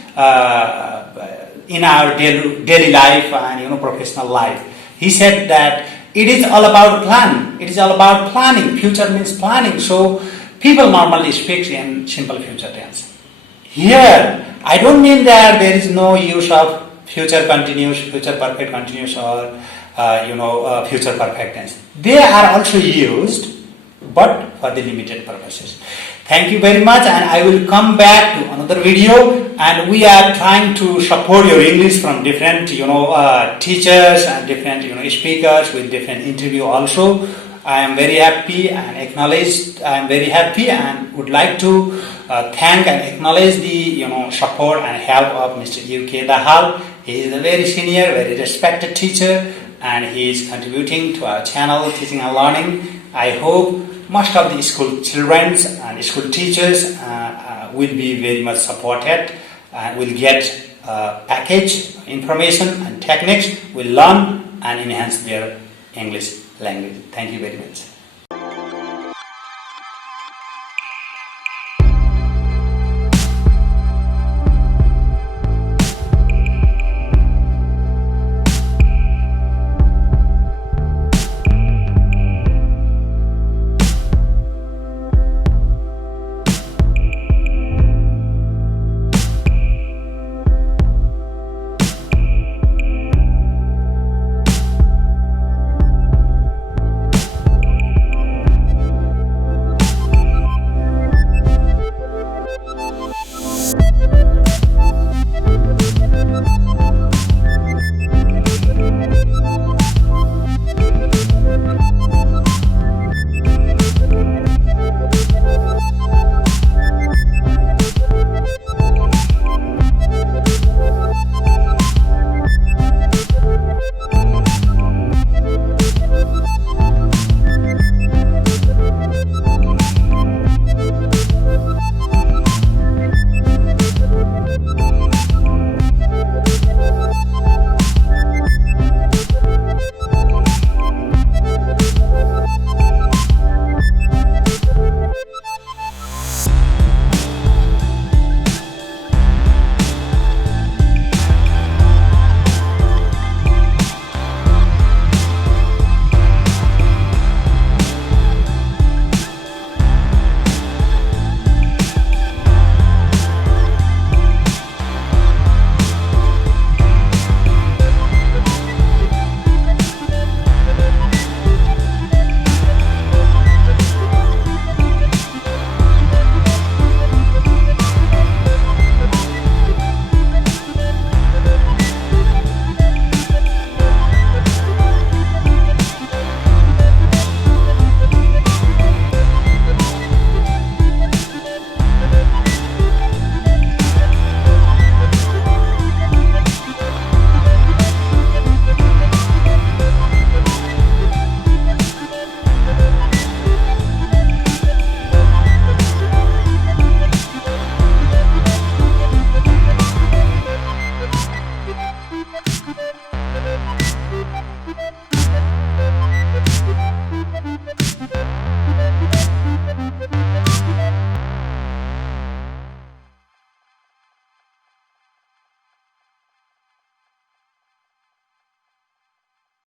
in our daily life and professional life. He said that it is all about plan. It is all about planning. Future means planning. So people normally speak in simple future tense. Here, I don't mean that there is no use of future continuous, future perfect continuous, or future perfect tense. They are also used, but for the limited purposes. Thank you very much, and I will come back to another video. And we are trying to support your English from different, teachers and different, speakers with different interview also. I am very happy and would like to thank and acknowledge the support and help of Mr. UK Dahal. He is a very senior, very respected teacher, and he is contributing to our channel, Teaching and Learning. I hope most of the school children and school teachers will be very much supported and will get package information and techniques, will learn and enhance their English language. Thank you very much.